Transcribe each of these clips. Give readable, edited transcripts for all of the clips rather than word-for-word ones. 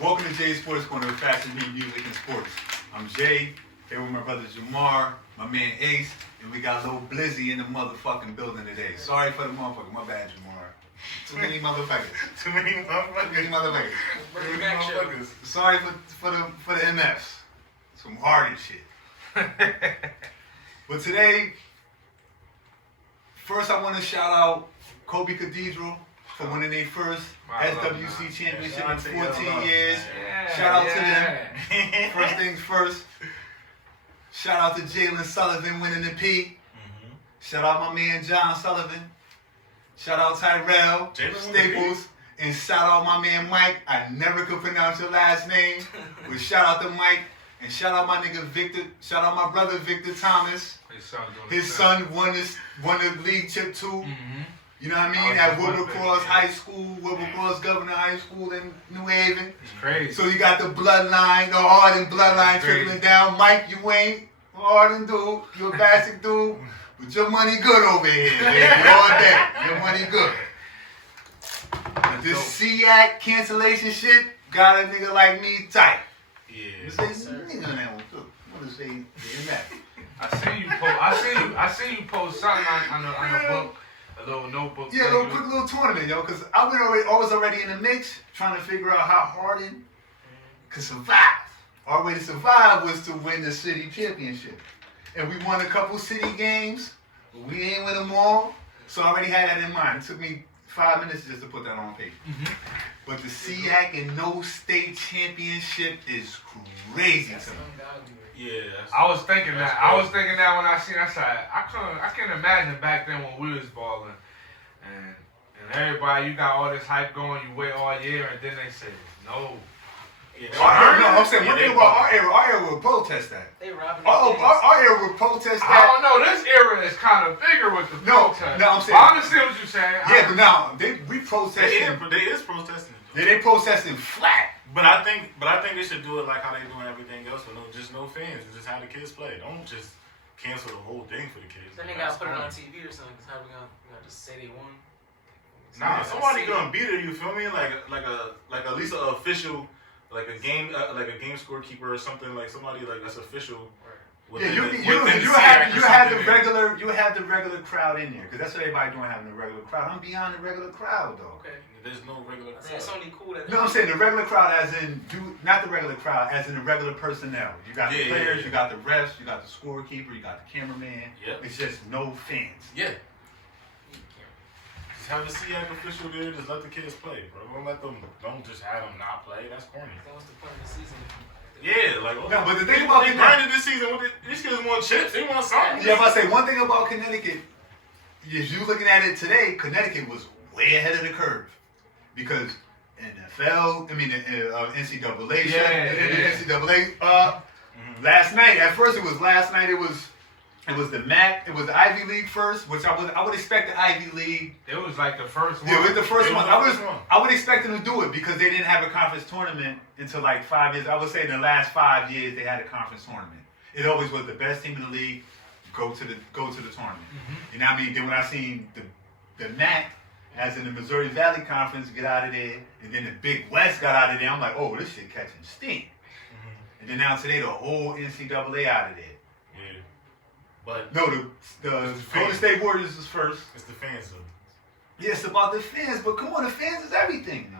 Welcome to Jay's Sports Corner with fashion, meat, music, and sports. I'm Jay, here with my brother Jamar, my man Ace, and we got little Blizzy in the motherfucking building today. Sorry for the motherfucker, my bad, Jamar. Too many motherfuckers. Too many motherfuckers. Sorry for the MFs. Some hard shit. But today, first I want to shout out Kobe Cathedral for winning their first SWC championship in 14 years. Shout out to them. First things first. Shout out to Jalen Sullivan winning the P. Shout out my man John Sullivan. Shout out Tyrell Staples. And shout out my man Mike. I never could pronounce your last name. But shout out to Mike. And shout out my nigga Victor. Shout out my brother Victor Thomas. His son won the league chip too. You know what I mean? At Wilbercross High School, Wilbercross Governor High School in New Haven. It's crazy. So you got the bloodline, the Harden bloodline trickling down. Mike, you ain't a Harden dude. You a basic dude. But your money good over here, baby. All day. Your money good. But this SEAC cancellation shit got a nigga like me tight. Yeah. You say nigga on that one too. I'm gonna say that. I see you post something on the book. A little notebook. Yeah, a quick little tournament, yo, because I was already in the mix trying to figure out how Harden could survive. Our way to survive was to win the city championship. And we won a couple city games, but we ain't win them all. So I already had that in mind. It took me 5 minutes just to put that on paper. But the SEAC and no state championship is crazy to me. Yeah, I was thinking that. I was thinking that when I seen. I said, I can imagine back then when we was balling, and everybody, you got all this hype going, you wait all year, and then they say no. I'm saying one thing about our era will protest that. They robbing our era will protest that. I don't know. This era is kind of bigger with the protest. No, I'm saying. I understand what you're saying. Yeah, but now we protesting. They is protesting. They protesting flat. But I think they should do it like how they doing everything else with no fans and just have the kids play. Don't just cancel the whole thing for the kids. Then they gotta put it on TV or something. Cause how we gonna just say they won? Nah, somebody gonna beat it. You feel me? Like at least an official, like a game scorekeeper or something. Like somebody like that's official. Yeah, you have the regular crowd in there because that's what everybody doing, having the regular crowd. I'm beyond the regular crowd though. Okay. There's no regular crowd. It's only cool that. No, I'm saying the regular crowd, as in not the regular crowd, as in the regular personnel. You got the players, you got the refs, you got the scorekeeper, you got the cameraman. Yep. It's just no fans. Yeah. Just have the SEAC official there. Just let the kids play, bro. Don't just have them not play. That's corny. What's the point of the season? Yeah, like no, but the thing about they grinded this season. These kids want chips. They want something. Yeah, if I say one thing about Connecticut, if you looking at it today, Connecticut was way ahead of the curve because NCAA, NCAA. Last night, at first it was the MAC, it was the Ivy League first, which I would expect the Ivy League. It was like the first one. Yeah, it was the first one. I would expect them to do it because they didn't have a conference tournament until like 5 years. I would say in the last 5 years they had a conference tournament. It always was the best team in the league go to the tournament. You know what I mean? Then when I seen the MAC, as in the Missouri Valley Conference, get out of there, and then the Big West got out of there, I'm like, oh, this shit catching steam. And then now today the whole NCAA out of there. Yeah. But no, the Golden State Warriors is first. It's the fans though. Yeah, it's about the fans, but come on, the fans is everything though.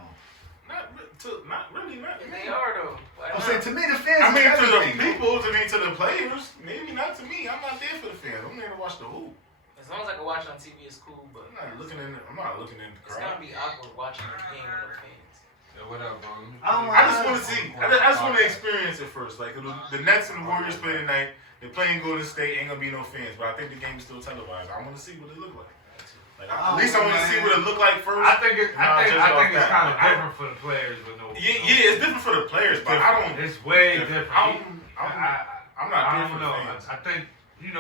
Not really. They are though. I'm saying to me the fans. I mean, is to everything, the people, to the players, maybe not to me. I'm not there for the fans. I'm there to watch the hoop. As long as I can watch on TV, it's cool. But I'm not looking in the crowd. It's gonna be awkward watching a game with no fans. Yeah, what up, bro? I just want to see. I just want to experience it first. Like the Nets and the Warriors play tonight. They're playing Golden State. Ain't gonna be no fans, but I think the game is still televised. I want to see what it look like. At least I want to see what it look like first. I think it's kind of different for the players, but no. Yeah, it's different for the players, but I don't. It's way different. I'm not there for the fans. I think you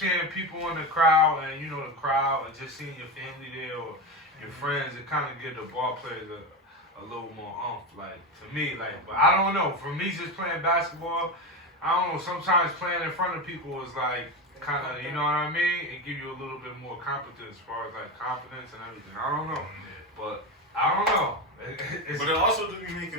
seeing people in the crowd and the crowd and just seeing your family there or your friends, it kind of give the ball players a little more oomph. Like to me, but I don't know. For me, just playing basketball, I don't know. Sometimes playing in front of people is like. Kind of, you know what I mean? It give you a little bit more confidence as far as like confidence and everything. I don't know, but I don't know. But it also do be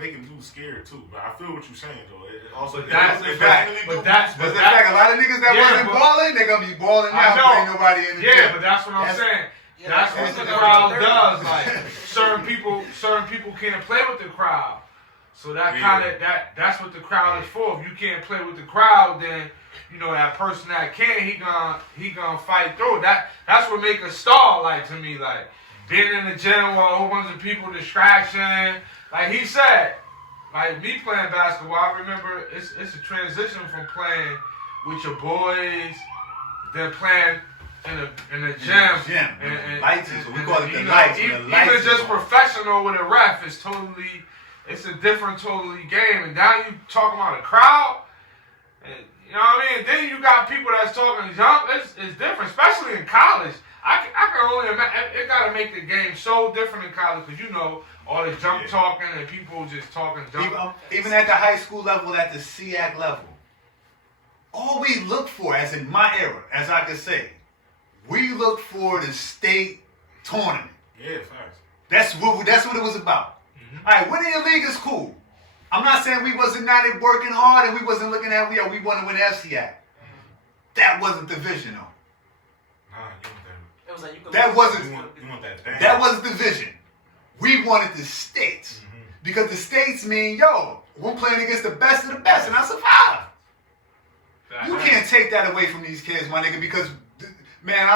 making dudes scared too. But I feel what you're saying though. It also, But that's the the fact. fact. definitely But do. that's But the fact, a lot of niggas that wasn't balling, they gonna be balling now. I know. But ain't nobody in the yeah, gym. but that's what I'm saying. Yeah, That's that's what the what crowd they're does. Like certain people can't play with the crowd. So that kind of that's what the crowd is for. If you can't play with the crowd, then you know that person that can, he gonna fight through it. That's what make a star, like, to me, like being in the gym with a whole bunch of people, distraction. Like he said, like me playing basketball, I remember it's a transition from playing with your boys, then playing in the gym. And lights, so we call it the you lights. know, When the lights even is just on. professional with a ref is totally, it's a different totally game. And now you talking about a crowd, and you know what I mean? Then you got people that's talking jump. It's different, especially in college. I can only imagine. It got to make the game so different in college because you know all the jump talking and people just talking jump. Even at the high school level, at the SEAC level, all we look for, as in my era, as I could say, we look for the state tournament. Yeah, facts. That's what it was about. Mm-hmm. All right, winning the league is cool. I'm not saying we wasn't not working hard and we wasn't looking at we want to win FCAC. That wasn't the vision, though. Nah, you want that. It was like you could That wasn't. You want that bang. That wasn't the vision. We wanted the states because the states mean, yo, we're playing against the best of the best, and I survived. You can't take that away from these kids, my nigga, because, man,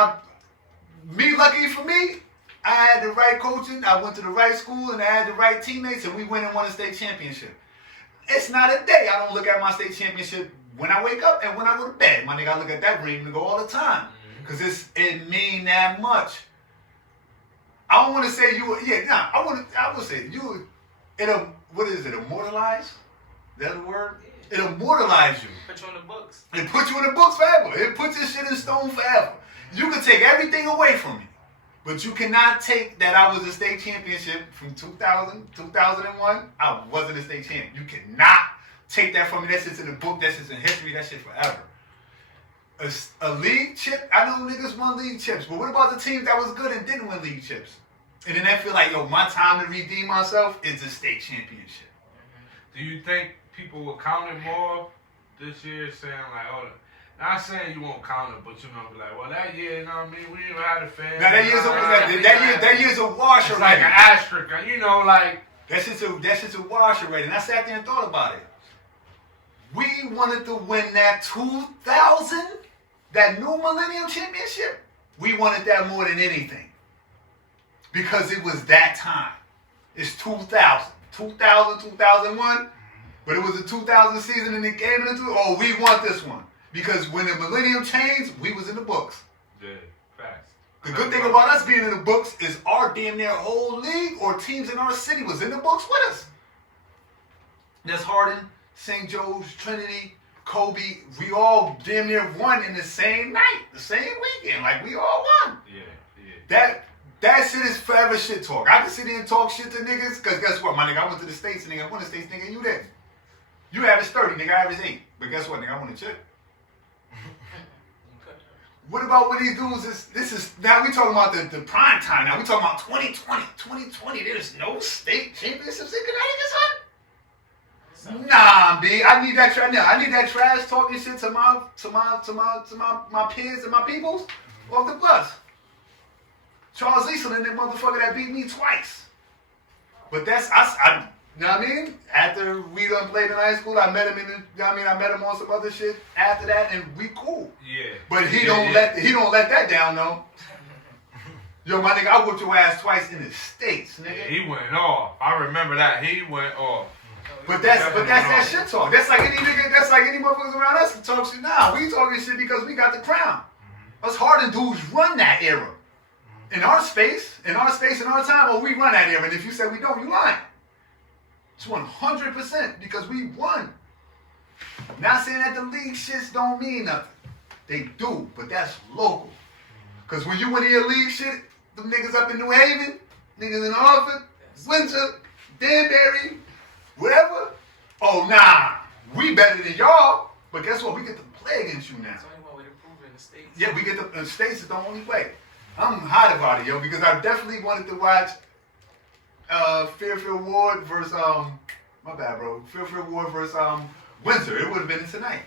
lucky for me, I had the right coaching, I went to the right school, and I had the right teammates, and we went and won a state championship. It's not a day I don't look at my state championship when I wake up and when I go to bed. My nigga, I look at that ring and go all the time, because it mean that much. I don't want to say I would say what is it, immortalize? Is that the word? It immortalize you. put you in the books. It puts you in the books forever. It puts this shit in stone forever. You can take everything away from me, but you cannot take that I was a state championship from 2000, 2001. I wasn't a state champion. You cannot take that from me. That shit's in the book. That shit's in history. That shit forever. A league chip, I know niggas won league chips, but what about the teams that was good and didn't win league chips? And then they feel like, yo, my time to redeem myself is a state championship. Do you think people will count it more this year, saying like, oh, not saying you won't count it, but you know, be like, well, that year, you know what I mean? We didn't have a fan. Now that year's a wash it's already. like an asterisk, you know, like That shit's a wash already. And I sat there and thought about it. We wanted to win that 2000, that new Millennium Championship. We wanted that more than anything. Because it was that time. It's 2000. 2001. But it was the 2000 season and it came into, we want this one. Because when the Millennium changed, we was in the books. yeah, facts. The good thing about us being in the books is our damn near whole league or teams in our city was in the books with us. There's Hardin, St. Joe's, Trinity, Kobe. We all damn near won in the same night, the same weekend. Like, we all won. Yeah. That shit is forever shit talk. I can sit there and talk shit to niggas, because guess what, my nigga? I went to the States, nigga. I won the States, nigga, you didn't. You average 30, nigga. I average 8. But guess what, nigga? I won a chip. What about when these dudes now we talking about the prime time. Now we talking about 2020. There's no state championships in Connecticut, son. Nah, B. I need that trash talking shit to my peers and my peoples off the bus. Charles Easton and that motherfucker that beat me twice. But that's I you know what I mean? After we done played in high school, I met him I met him on some other shit after that, and we cool. Yeah. But he don't let that down though. Yo, my nigga, I whooped your ass twice in the States, nigga. Yeah, he went off. I remember that. He went off. But that's that shit talk. That's like any motherfuckers around us that talk shit. Nah, we talking shit because we got the crown. Us Harden dudes run that era. In our space, in our time, we run that era. And if you say we don't, you lying. It's 100% because we won. Not saying that the league shits don't mean nothing. They do, but that's local. Because when you win your league shit, them niggas up in New Haven, niggas in Hartford, Windsor, Danbury, wherever, we better than y'all. But guess what? We get to play against you now. That's only one way to prove it in the States. Yeah, we get the States is the only way. I'm hot about it, yo, because I definitely wanted to watch Fairfield Ward versus My bad, bro. Fairfield Ward versus Windsor. It would have been tonight.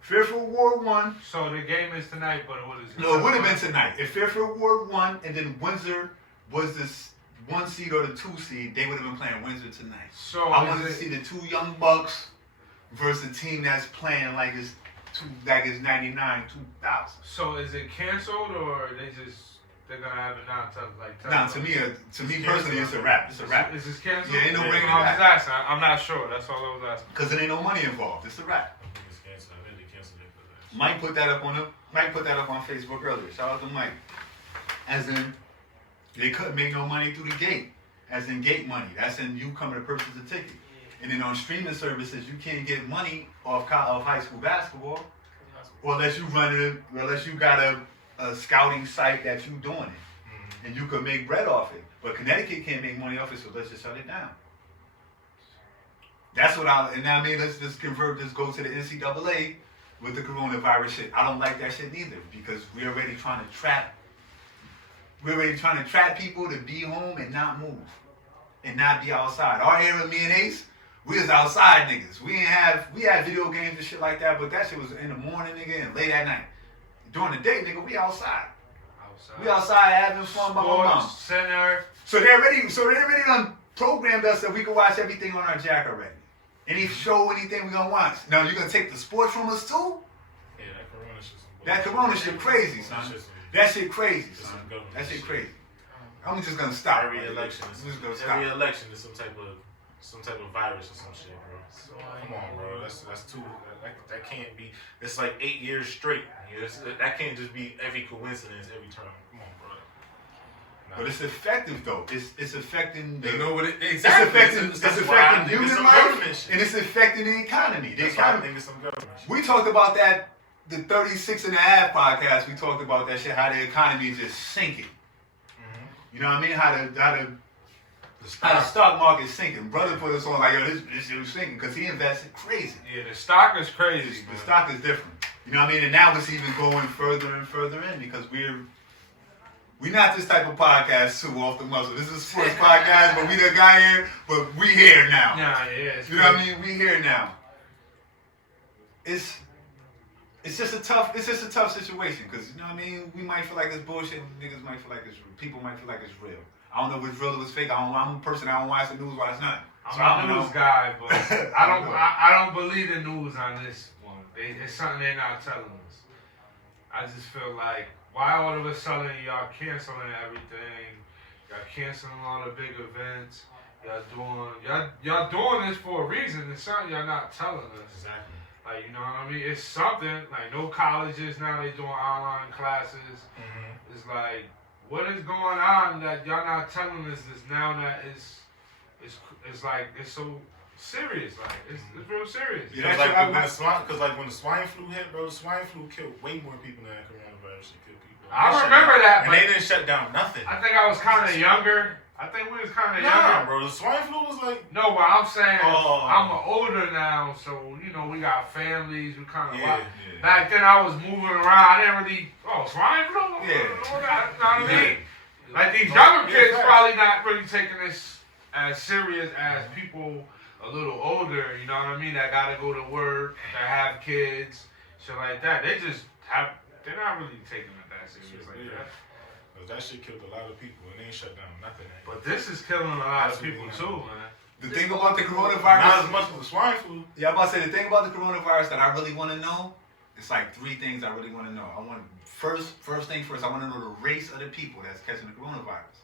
Fairfield Ward won. So the game is tonight, but what is it? No, it would have been tonight. If Fairfield Ward won and then Windsor was this 1 seed or the 2 seed, they would have been playing Windsor tonight. So I wanted to see the 2 young bucks versus a team that's playing like it's 99, 2000. So is it canceled or they're gonna have it now? Nah, to me personally, it's a wrap. It's a wrap. Is this canceled? Yeah, ain't no bringing it I was back. asking. I'm not sure. That's all I was asking. Because there ain't no money involved. It's a wrap. I think it's canceled. I think they canceled it for that. Mike put that up on Facebook earlier. Shout out to Mike. As in, they couldn't make no money through the gate. As in gate money. That's in you coming to purchase a ticket. And then on streaming services, you can't get money off high school basketball, or unless you run it, unless you got a scouting site that you doing it, and you could make bread off it. But Connecticut can't make money off it, so let's just shut it down. That's what let's just convert, just go to the NCAA with the coronavirus shit. I don't like that shit neither, because we're already trying to trap people to be home and not move, and not be outside. Our era, me and Ace, we was outside niggas. We had video games and shit like that, but that shit was in the morning, nigga, and late at night. During the day, nigga, we outside. We outside having fun by my mom. Sports Center. So they already done programmed us that we can watch everything on our jack already. Any show, anything we gonna watch. Now you gonna take the sports from us too? Yeah, that corona shit. That corona shit crazy, son. That shit crazy, son. That shit crazy. I'm just gonna stop. Every election is some type of virus or some shit, bro. Come on, bro. That's too. That can't be. It's like 8 years straight. That can't just be every coincidence every term. Come on, bro. Nah. But it's effective though. It's affecting. They know what it exactly. It's affecting human life, and it's affecting the economy. That's why I think it's some government shit. We talked about that. The 36 and a half podcast. We talked about that shit. How the economy is just sinking. You know what I mean? How the stock market's sinking. Brother put us on like, yo, this shit was sinking because he invested crazy. Yeah, the stock is crazy. The stock is different. You know what I mean? And now it's even going further and further in because we're not this type of podcast too off the muscle. This is a sports podcast, but we the guy here, but we here now. Yeah. You know what I mean? We here now. It's just a tough situation because you know what I mean. We might feel like it's bullshit. Niggas might feel like it's real. People might feel like it's real. I don't know if it's real or it's fake. I'm a person. I don't watch the news. Watch nothing. I'm a news guy, but I don't believe the news on this one. It's something they're not telling us. I just feel like why all of a sudden y'all canceling everything? Y'all canceling all the big events. Y'all doing this for a reason. It's something y'all not telling us. Exactly. Like, you know what I mean? It's something, like, no colleges now, they doing online classes. It's like, what is going on that y'all not telling us this now that it's like, it's so serious, like, it's real serious. Yeah, because when the swine flu hit, bro, the swine flu killed way more people than coronavirus killed people. I remember that, and they didn't shut down nothing. I think I was kind of younger. I think we was kind of younger. Bro, the swine flu was like... No, but I'm saying I'm older now, so, you know, we got families, we kind of... Yeah. Back then, I was moving around, I didn't really... swine flu? Yeah. You know what I mean? Like, these younger kids probably not really taking this as serious as people a little older, you know what I mean, that gotta go to work, that have kids, shit like that. They're not really taking it that serious like that. That shit killed a lot of people and they ain't shut down nothing. But this is killing a lot of people too, man. The thing about the coronavirus... Not as much as the swine flu. Yeah, I'm about to say, the thing about the coronavirus that I really want to know, it's like 3 things I really want to know. First thing first, I want to know the race of the people that's catching the coronavirus.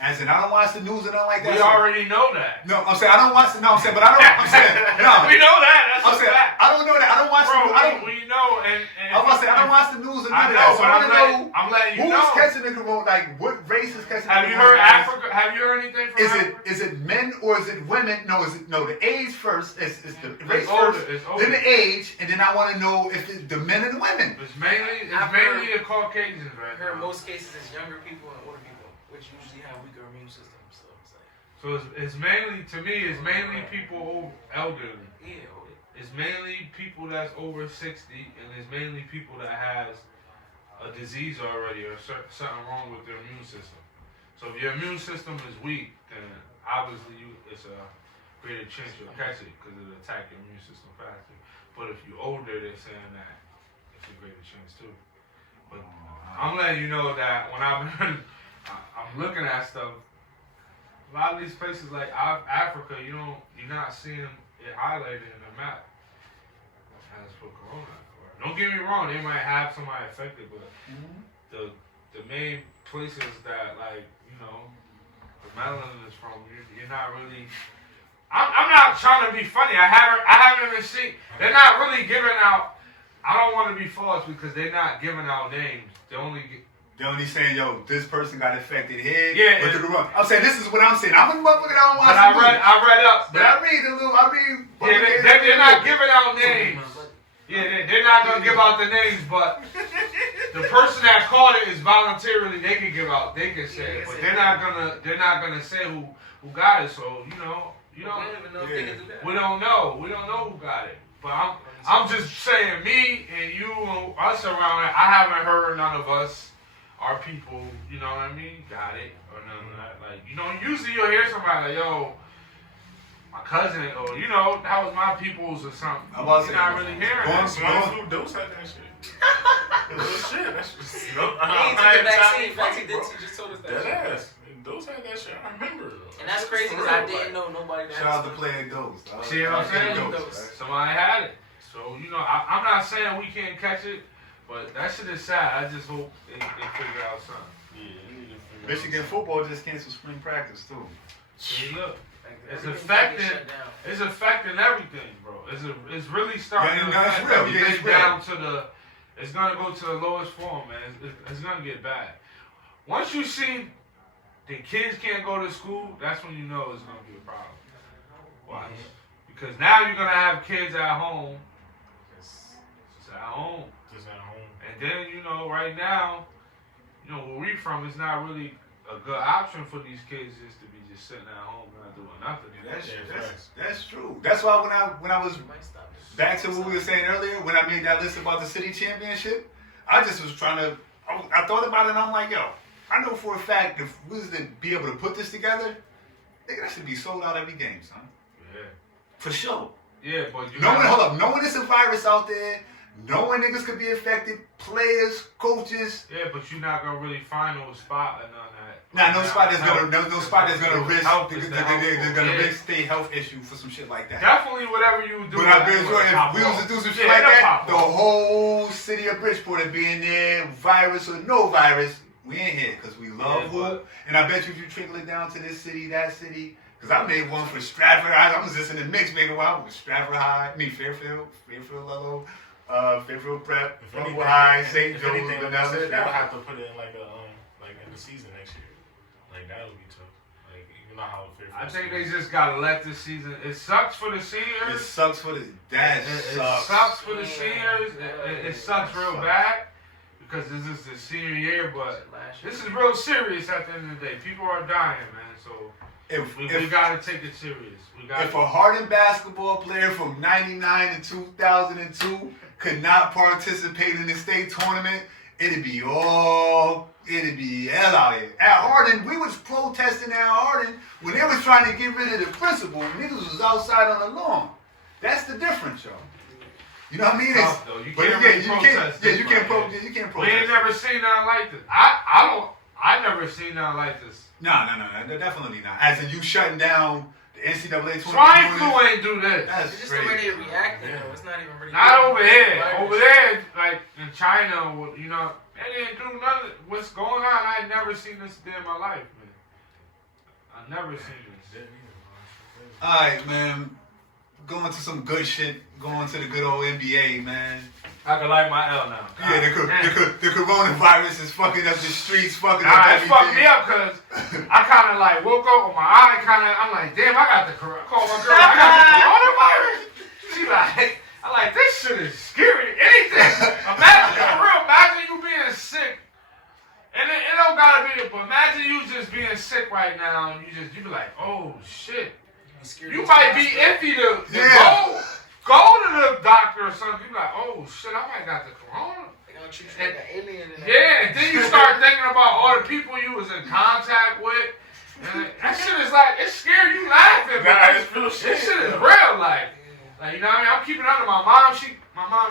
As in, I don't watch the news and nothing like that. We already know that. No, I'm saying, I don't watch the... No, I'm saying, but I don't... I'm saying, no. We know that. That's I'm saying, fact. I don't know that. I don't watch the news. We know, and I'm about to say, I don't watch the news or none of that. So I want to know I'm letting you know. who's catching the corona, like, what race is catching the coronavirus. Have you heard Africa? Have you heard anything from Africa? Is it men or is it women? No, the age first. It's the race older, first, older. then the age, and then I want to know if it's the men and the women. It's mainly the Caucasians right I heard now. most cases it's younger people and older people, which usually have weaker immune systems. So it's mainly, to me, it's mainly people elderly. Yeah, older. It's mainly people that's over 60, and it's mainly people that has a disease already or something wrong with their immune system. So if your immune system is weak, then obviously it's a greater chance you'll catch it because it'll attack your immune system faster. But if you're older, they're saying that it's a greater chance too. But I'm letting you know that when I'm looking at stuff, a lot of these places like Africa, you're not seeing it highlighted in the map as for corona. Don't get me wrong, they might have somebody affected, but the main places that the melanin is from, you're not really. I'm not trying to be funny. I haven't even seen. They're not really giving out. I don't want to be false because they're not giving out names. They're only saying, yo, this person got affected here. Yeah. I'm saying this is what I'm saying. I'm a motherfucker that don't watch. But I read up. But I read. Yeah, they're not giving out names. Yeah, they're not gonna give out the names, but the person that called it is voluntarily. They can give out. They can say it, but they're not gonna say who got it. So We don't even know if they can do that. we don't know. We don't know who got it. But I'm just saying, me and you and us around it, I haven't heard none of us, our people, you know what I mean, got it or none of that. Like, usually you'll hear somebody like, yo, my cousin, or that was my people's or something. You're not really hearing that. Flu dose had that shit. Shit, that's just He ain't took the vaccine. Vaccine did. He just told us that. That ass. Those had that shit. I remember. And that's crazy because I didn't know nobody. Shout out to Player Dose. See what I'm saying? Dose, Somebody had it. So, I'm not saying we can't catch it, but that shit is sad. I just hope they figure out something. Yeah, Michigan football just canceled spring practice too. See, look. It's affecting everything, bro. It's really starting to affect everything down to the. It's gonna go to the lowest form, man. It's gonna get bad. Once you see the kids can't go to school, that's when you know it's gonna be a problem. Watch, because now you're gonna have kids at home. Just at home. And then right now, where we from, it's not really a good option for these kids just to be just sitting at home not doing nothing. That's true. That's why when I was back to what we were saying earlier, when I made that list about the city championship, I just was trying to. I thought about it and I'm like, yo, I know for a fact if we was to be able to put this together, nigga, that should be sold out every game, son. Yeah. For sure. Yeah, but knowing it's a virus out there, knowing niggas could be affected, players, coaches. Yeah, but you're not gonna really find no spot or none of that. No spot that's gonna risk. They're gonna risk state health issue for some shit like that. Definitely, whatever you do. But I bet if we was to do some shit like that, the whole city of Bridgeport would be in there, virus or no virus. We ain't here because we love who. And I bet you if you trickle it down to this city, that city, because I made one for Stratford High. I was just in the mix making one with Stratford High, Fairfield Ludlow, Fairfield Prep, Fairfield High, St. Joe's. They'll have to put it in like in the season next year. Like that would be tough. Like you know how Fairfield. I think they just gotta let this season. It sucks for the seniors. It sucks for the. It sucks for the seniors. It sucks real bad. Because this is the senior year, but this is real serious at the end of the day. People are dying, man. So we got to take it serious. If a Harden basketball player from 99 to 2002 could not participate in the state tournament, it'd be hell out here. At Harden, we was protesting at Harden when they was trying to get rid of the principal. Niggas was outside on the lawn. That's the difference, y'all. You know what I mean? Tough, though. You can't protest. You can't protest. We ain't never seen nothing like this. I never seen nothing like this. No, definitely not. As in you shutting down the NCAA tournament. Swine flu ain't do this. It's just the way they reacting, though. It's not even really. Not over here. Over there, like in China, they didn't do nothing. What's going on? I ain't never seen this day in my life, man. I never seen this. All right, man. Going to some good shit. Going to the good old NBA, man. I can light my L now. Yeah, the coronavirus is fucking up the streets, fucking up everything. It fucked me up because I kind of like woke up with my eye I'm like, damn, I got the corona. Call my girl, I got the coronavirus. She like, this shit is scary. Anything. Imagine you being sick. And it don't gotta be, but imagine you just being sick right now and you be like, oh shit. You might be iffy to go to the doctor or something. You be like, oh shit, I might got the corona. They gonna treat you like an alien. And then you start thinking about all the people you was in contact with. And that shit is like, it scared you laughing. It's Like, you know what I mean? I'm keeping under my mom.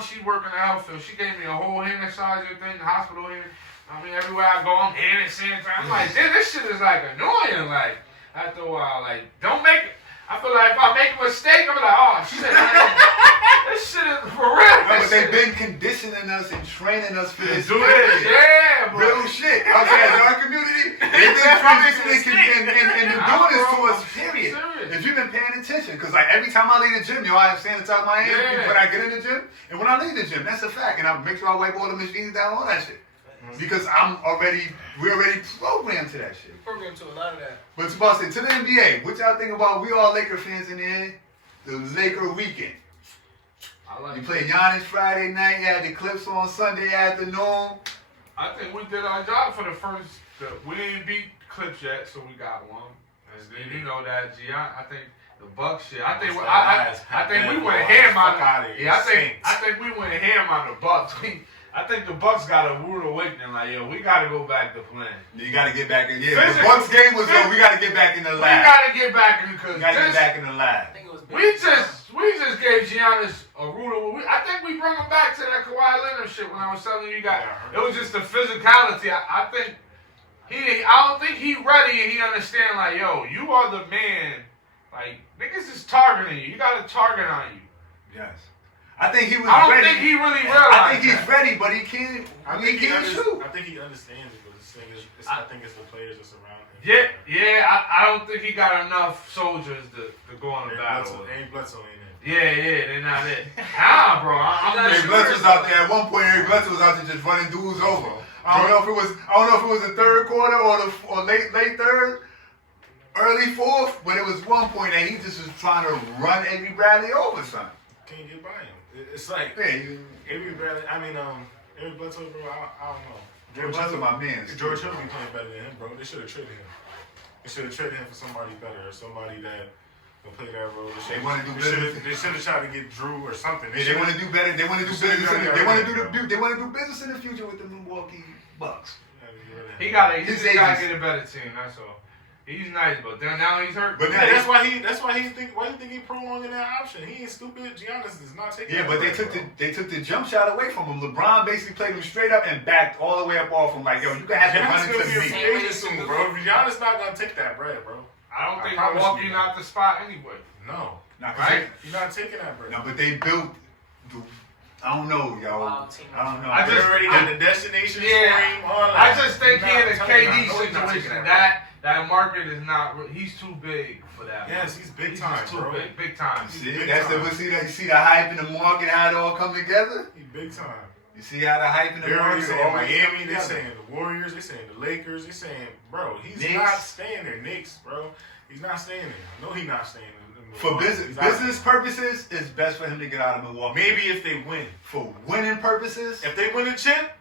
She work in the health field. She gave me a whole hand sanitizer thing, hospital hand. I mean, everywhere I go, I'm hand sanitizer. I'm like, this shit is like annoying. Like, after a while, like, don't make it. I feel like if I make a mistake, I'm like, oh shit, this shit is for real. No, but they've been conditioning us and training us for this. Do it, yeah, bro. Real shit. I'm saying, in our community, they've been conditioning and they're doing this to us, period. If you've been paying attention, because like every time I leave the gym, I have sanitize my hands when I get in the gym, and when I leave the gym, that's a fact. And I make sure I wipe all the machines down, all that shit. Because we're already programmed to that shit. Programmed to a lot of that. But to the NBA, what y'all think about? We all Laker fans in here. The Laker weekend. You played Giannis Friday night. You had the Clips on Sunday afternoon. I think we did our job for the first. We didn't beat Clips yet, so we got one. And then you know that I think the Bucks shit. I think we went ham on it. Yeah, I think we went ham on the Bucks. I think the Bucks got a rude awakening. Like, yo, we got to go back to playing. You got to get back in. Yeah, the Bucks game was we got to get back in the lab. We got to get back in because we got to get back in the lab. We just gave Giannis a rude awakening. I think we bring him back to that Kawhi Leonard shit when I was telling you guys. It was just the physicality. I think I don't think he ready and he understand like, yo, you are the man. Like, niggas is targeting you. You got a target on you. Yes. I think he was ready. I don't think he really realized I think he's ready, but he can't. He can't shoot. I think he understands it, but I think it's the players that's around him. Yeah. I don't think he got enough soldiers to go on the battle. Ain't Bledsoe in it. Yeah, they're not it. Nah, bro. Eric Bledsoe was out there. At one point, Eric Bledsoe was out there just running dudes over. I don't know if it was the third quarter or late third, early fourth, but it was one point that he just was trying to run Avery Bradley over, son. Can't get by him. It's like Avery Bradley. Eric Bledsoe, bro. I don't know. George Bledsoe, my man. George Hill be playing better than him, bro. They should have traded him. They should have traded him for somebody better, or somebody that can play that role. They want to do business. They should have tried to get Drew or something. They want to do better. They want to do business. They want to do business in the future with the Milwaukee Bucks. He got to get a better team. That's all. He's nice, but then now he's hurt. But that's why he think he prolonging that option. He ain't stupid. Giannis is not taking. Yeah, but they took the jump shot away from him. LeBron basically played him straight up and backed all the way up off him. Like, yo, you can have to run into me. Soon, bro. Giannis not gonna take that bread, bro. I don't think Milwaukee not the spot anyway. No, right? You're not taking that bread. No, but they built. I don't know, y'all. I don't know. I just already got the destination stream on. I just think he in a KD situation that market is not. He's too big for that. Yes, he's big time, bro. Big time. You see the hype in the market, how it all come together. He's big time. You see how the hype in the market. They're saying Miami. They're saying the Warriors. They're saying the Lakers. They're saying, bro, he's not staying there. Knicks, bro, he's not staying there. No, he's not staying there. For business purposes, it's best for him to get out of Milwaukee. Maybe if they win. For winning purposes, if they win a chip,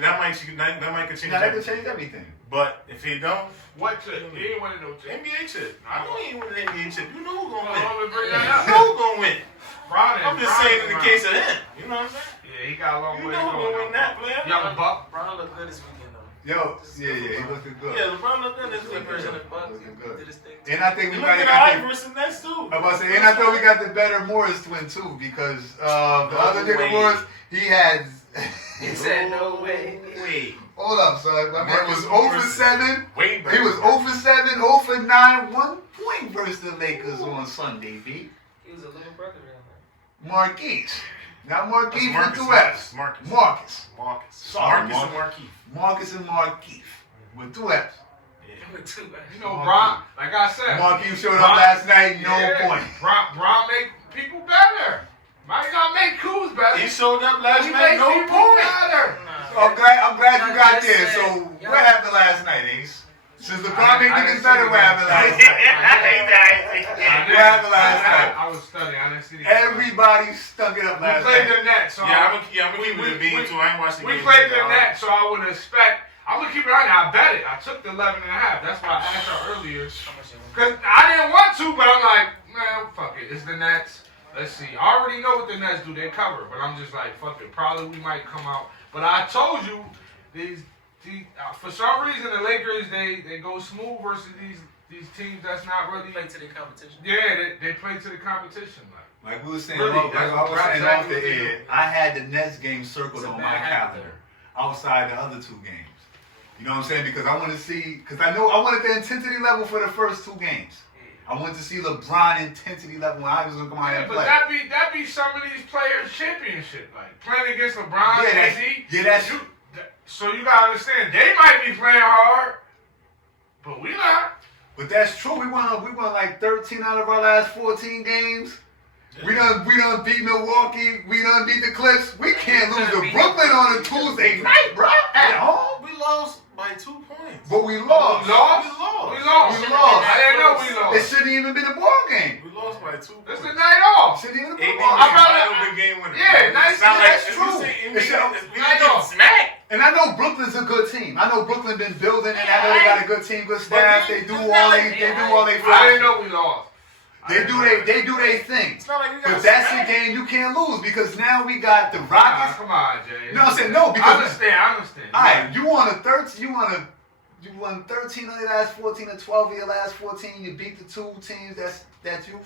that might change everything. But if he don't, what chip? He ain't winning no chip. NBA chip. I know he ain't winning NBA chip. You know who's gonna win. You know who's gonna win. I'm just saying in the case of him. You know what I'm saying? Yeah, he got a long way to go. You know who's gonna win that, player? Young Buck. LeBron looked good this weekend, though. Yo, he looking good. Yeah, LeBron looked good this weekend. Good. Did his thing. And I think we got the Nets too. I'm about to say, and I thought we got the better Morris twin too, because the other nigga Morris, he had. He said no way. Wait. Hold up, son. My man was 0 for 7. Wait, he was 0 for 7, 0 for 9, 1 point versus the Lakers on Sunday, B. He was a little brother down there. Marquise. Not Marquise with two F's. Marcus. Sorry, Marcus and Marquise. Marcus and Marquise with 2 F's. You know, Bron, like I said. Marquise showed up last night, no point. Bron make people better. Might not make Kuz better. He showed up last night, no point. Better. I'm glad you got there. So, what happened last night, Ace? Since LeBron made niggas better, what happened last night? What happened last night? I was studying. I didn't see the Everybody stunk it up last night. We played the Nets. So I'm gonna keep it a bean too. I ain't watching the game. We played the Nets, so I would expect. I'm gonna keep it on there. I bet it. I took the 11.5. That's why I asked her earlier. Because I didn't want to, but I'm like, man, fuck it. It's the Nets. Let's see. I already know what the Nets do. They cover. But I'm just like, fuck it. Probably we might come out. But I told you, for some reason, the Lakers, they go smooth versus these these teams that's not really. Play to their competition. Yeah, they play to the competition. Like we were saying, Really, like I was saying off the exactly air, I had the Nets game circled It's a on bad my habit, calendar outside the other two games. You know what I'm saying? Because I want to see, because I know I wanted the intensity level for the first two games. I wanted to see LeBron intensity level when I was going to come out and but play. that be some of these players' championship, like playing against LeBron, that's you. So you gotta understand, they might be playing hard, but we not. But that's true. We won like 13 out of our last 14 games. Yeah. We done beat Milwaukee. We done beat the Clips. We can't lose to Brooklyn on a Tuesday night, bro. At home. We lost by 2 points. But we lost. We lost. I didn't know we lost. It shouldn't even been a ball game. We lost by 2 points. It's the night off. Shouldn't even been a ball game. Game winner. Yeah, nice. That's true. Smack. And I know Brooklyn's a good team. I know Brooklyn been building, and I know they got a good team, good staff. They do all they I didn't know we lost. They do their thing. It's not like we got but that's the game you can't lose because now we got the Rockets. Come on, Jay. No, I'm saying no because I understand. All right, you won 13 of your last 14 or 12 of your last 14. You beat the two teams that you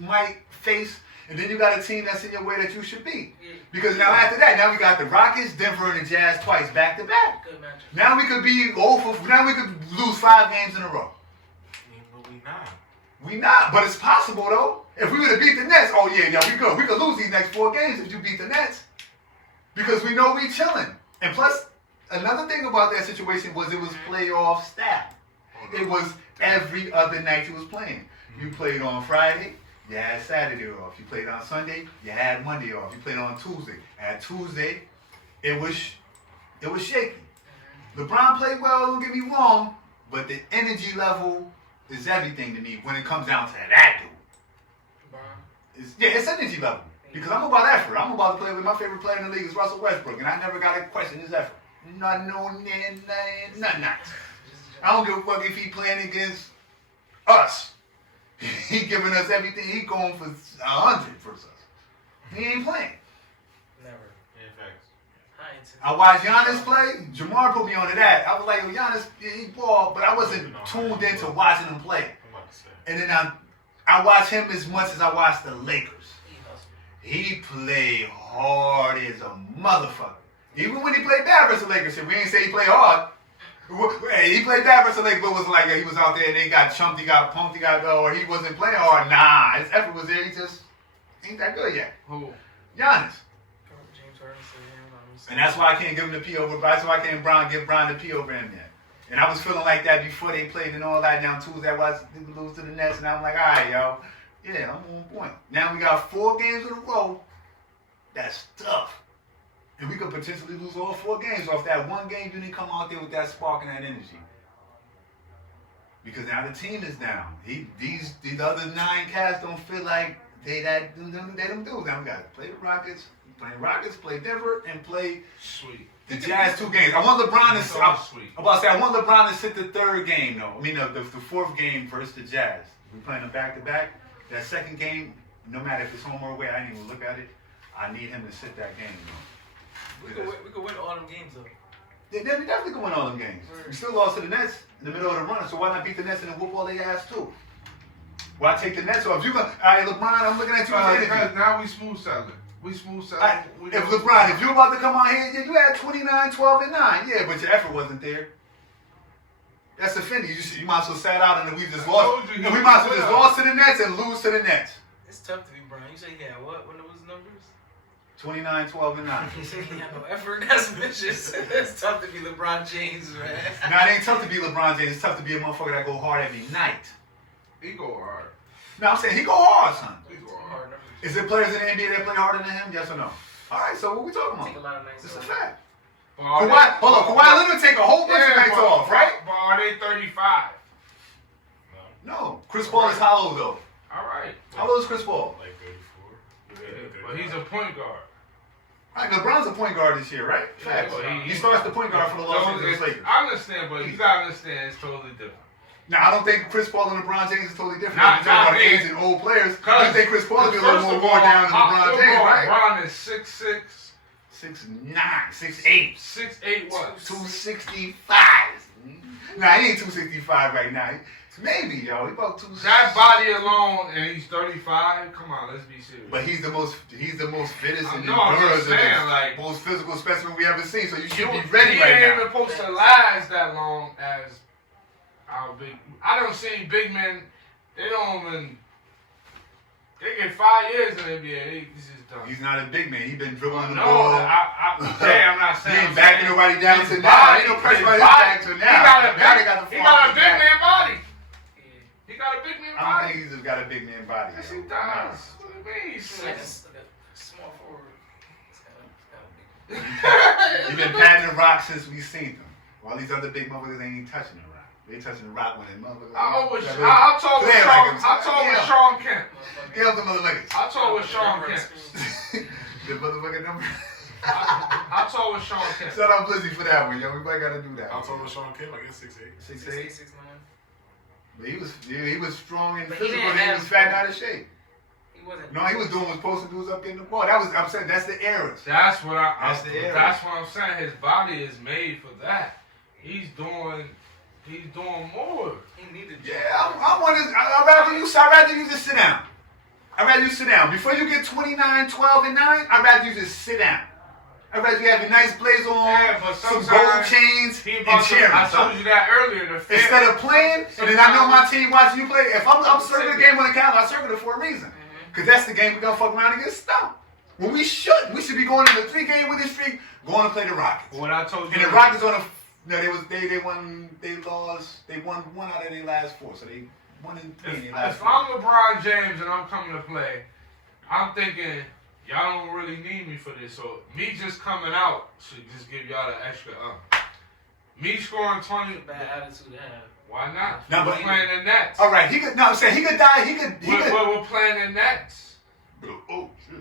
might face, and then you got a team that's in your way that you should beat. Because now after that, now we got the Rockets, Denver, and the Jazz twice back to back. Good match. Now we could be over. Now we could lose 5 games in a row. But we not. We not, but it's possible though. If we would have beat the Nets, oh yeah, we good. We could lose these next 4 games if you beat the Nets. Because we know we chilling. And plus, another thing about that situation was it was playoff staff. It was every other night you was playing. You played on Friday, you had Saturday off. You played on Sunday, you had Monday off. You played on Tuesday. At Tuesday, it was shaky. LeBron played well, don't get me wrong, but the energy level is everything to me when it comes down to that dude. It's energy level. Because I'm about effort. I'm about to play with my favorite player in the league is Russell Westbrook, and I never got to question his effort. Nothing. I don't give a fuck if he playing against us. He giving us everything. He going for 100 versus us. He ain't playing. Never. Yeah, facts. I watched Giannis play. Jamar put me onto that. I was like, well, Giannis, he balled, but I wasn't tuned into watching him play. And then I watched him as much as I watched the Lakers. He played hard as a motherfucker. Even when he played bad versus the Lakers, we ain't say he played hard. He played bad versus the Lakers, but it was like he was out there and they got chumped, he got punked, or he wasn't playing hard. Nah, his effort was there. He just ain't that good yet. Who? Giannis. And that's why I can't give him the P over. That's why I can't give Brian the P over him yet. And I was feeling like that before they played and all that. Now Tuesday I watched them lose to the Nets, and I'm like, all right, yo. Yeah, I'm on point. Now we got 4 games in a row. That's tough. And we could potentially lose all 4 games off that one game you didn't come out there with that spark and that energy. Because now the team is down. These other 9 cats don't feel like they them dudes. Now we got to play the Rockets, play Denver, and play the Jazz 2 games. I want LeBron I want LeBron to sit the 3rd game though. I mean the 4th game versus the Jazz. We playing them back to back. That 2nd game, no matter if it's home or away, I didn't even look at it. I need him to sit that game. We could win all them games though. We definitely could win all them games. We still lost to the Nets in the middle of the run, so why not beat the Nets and then whoop all their ass too? Why take the Nets off? All right, LeBron, I'm looking at you. Because now we smooth selling. If LeBron, if you about to come out here, you had 29, 12, and 9. Yeah, but your effort wasn't there. That's offending. You might as well sat out and we just lost. And we might as well just lost to the Nets and lose to the Nets. It's tough to be Brian. You say he had what? What was the numbers? 29, 12, and 9. You say he had no effort. That's vicious. It's tough to be LeBron James, man. Nah, it ain't tough to be LeBron James. It's tough to be a motherfucker that go hard every night. He go hard. No, I'm saying he go hard, son. He go hard. Is there players in the NBA that play harder than him? Yes or no? All right, so what we talking about? Take a lot of nights. This is a fact. Kawhi Leonard take a whole bunch of nights off, right? But are they 35? No. Chris Paul is hollow, though. All right. How old is Chris Paul? Like 34. Yeah, but he's a point guard. All right, LeBron's a point guard this year, right? Facts. He starts the point guard for the Los Angeles Lakers. I understand, but you got to understand it's totally different. Now, I don't think Chris Paul and LeBron James is totally different. Not about age and old players. I think Chris Paul will be a little more down than LeBron James, right? LeBron is 6'6". 6'9", 6'8". 6'8" what? 265. Nah, he ain't 265 right now. Maybe, yo. He about 2. That body alone, and he's 35. Come on, let's be serious. But he's the most fittest and I'm endurance just saying, and like, most physical specimen we ever seen. So you should be ready right He ain't now. even supposed to last that long as our big. I don't see big men. They don't even. They get 5 years in the NBA. This is done. He's not a big man. He been dribbling the No, ball. I'm not saying. He ain't backing nobody down to now. Ain't no pressure on his back to now. He got a Now big man body. He got a big man I don't body. think he's just got a big man body. Yes, yo. he does. What do you mean? He's like a small forward. He been patting the rock since we seen him. All these other big motherfuckers ain't even touching the rock. They touching the rock when they motherfuckers. I told with Sean Kemp. Get up the motherfuckers. I told with Sean Kemp. The motherfucking number. I told with Sean Kemp. Shout out Blizzy for that one, yo. We might gotta do that. I told Sean Kemp, I guess 6'8". 6'8". 6'9". But he was strong and But he physical. didn't He have- was fat and out of shape. He wasn't. No, he was doing what supposed to do was up getting the ball. I'm saying that's the eras. That's what That's the era. That's what I'm saying. His body is made for that. He's doing more. He needed. Yeah, I'd rather you just sit down. I'd rather you sit down. Before you get 29, 12, and 9, I'd rather you just sit down. I'd rather you have your nice blazer on, Yeah, but some gold sometimes chains, He and about to, cheering. I told you that earlier. Instead of playing, and then I know my team watching you play. If I'm circling the game on the calendar, I circle it for a reason. Because that's the game we're going to fuck around and get stumped. When we should be going in a 3-game winning streak, going to play the Rockets. What I told you. And the Rockets on they won one out of their last 4, so they won in 3 in their last If 4. I'm LeBron James and I'm coming to play, I'm thinking y'all don't really need me for this. So me just coming out should just give y'all the extra Me scoring 20. Bad attitude to have. Why not? No, We're but- playing the Nets. All right, I'm saying he could die. He could. We're playing the Nets. Oh shit!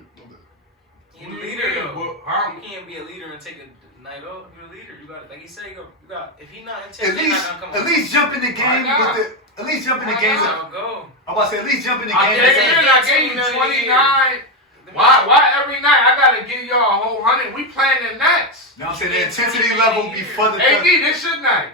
He's a leader though. Well, You can't be a leader and take a night off. You're a leader. You got, like he said, you got. If he not At intense, he's not gonna come. at least jump in the game Why not? with the. At least jump in the Why game. not? Go. I'm about to say at least jump in the I game. gave you 29. Why every night I gotta give y'all a whole 100? We playing the Nets. Now I'm saying the intensity level before the. AD, this your night.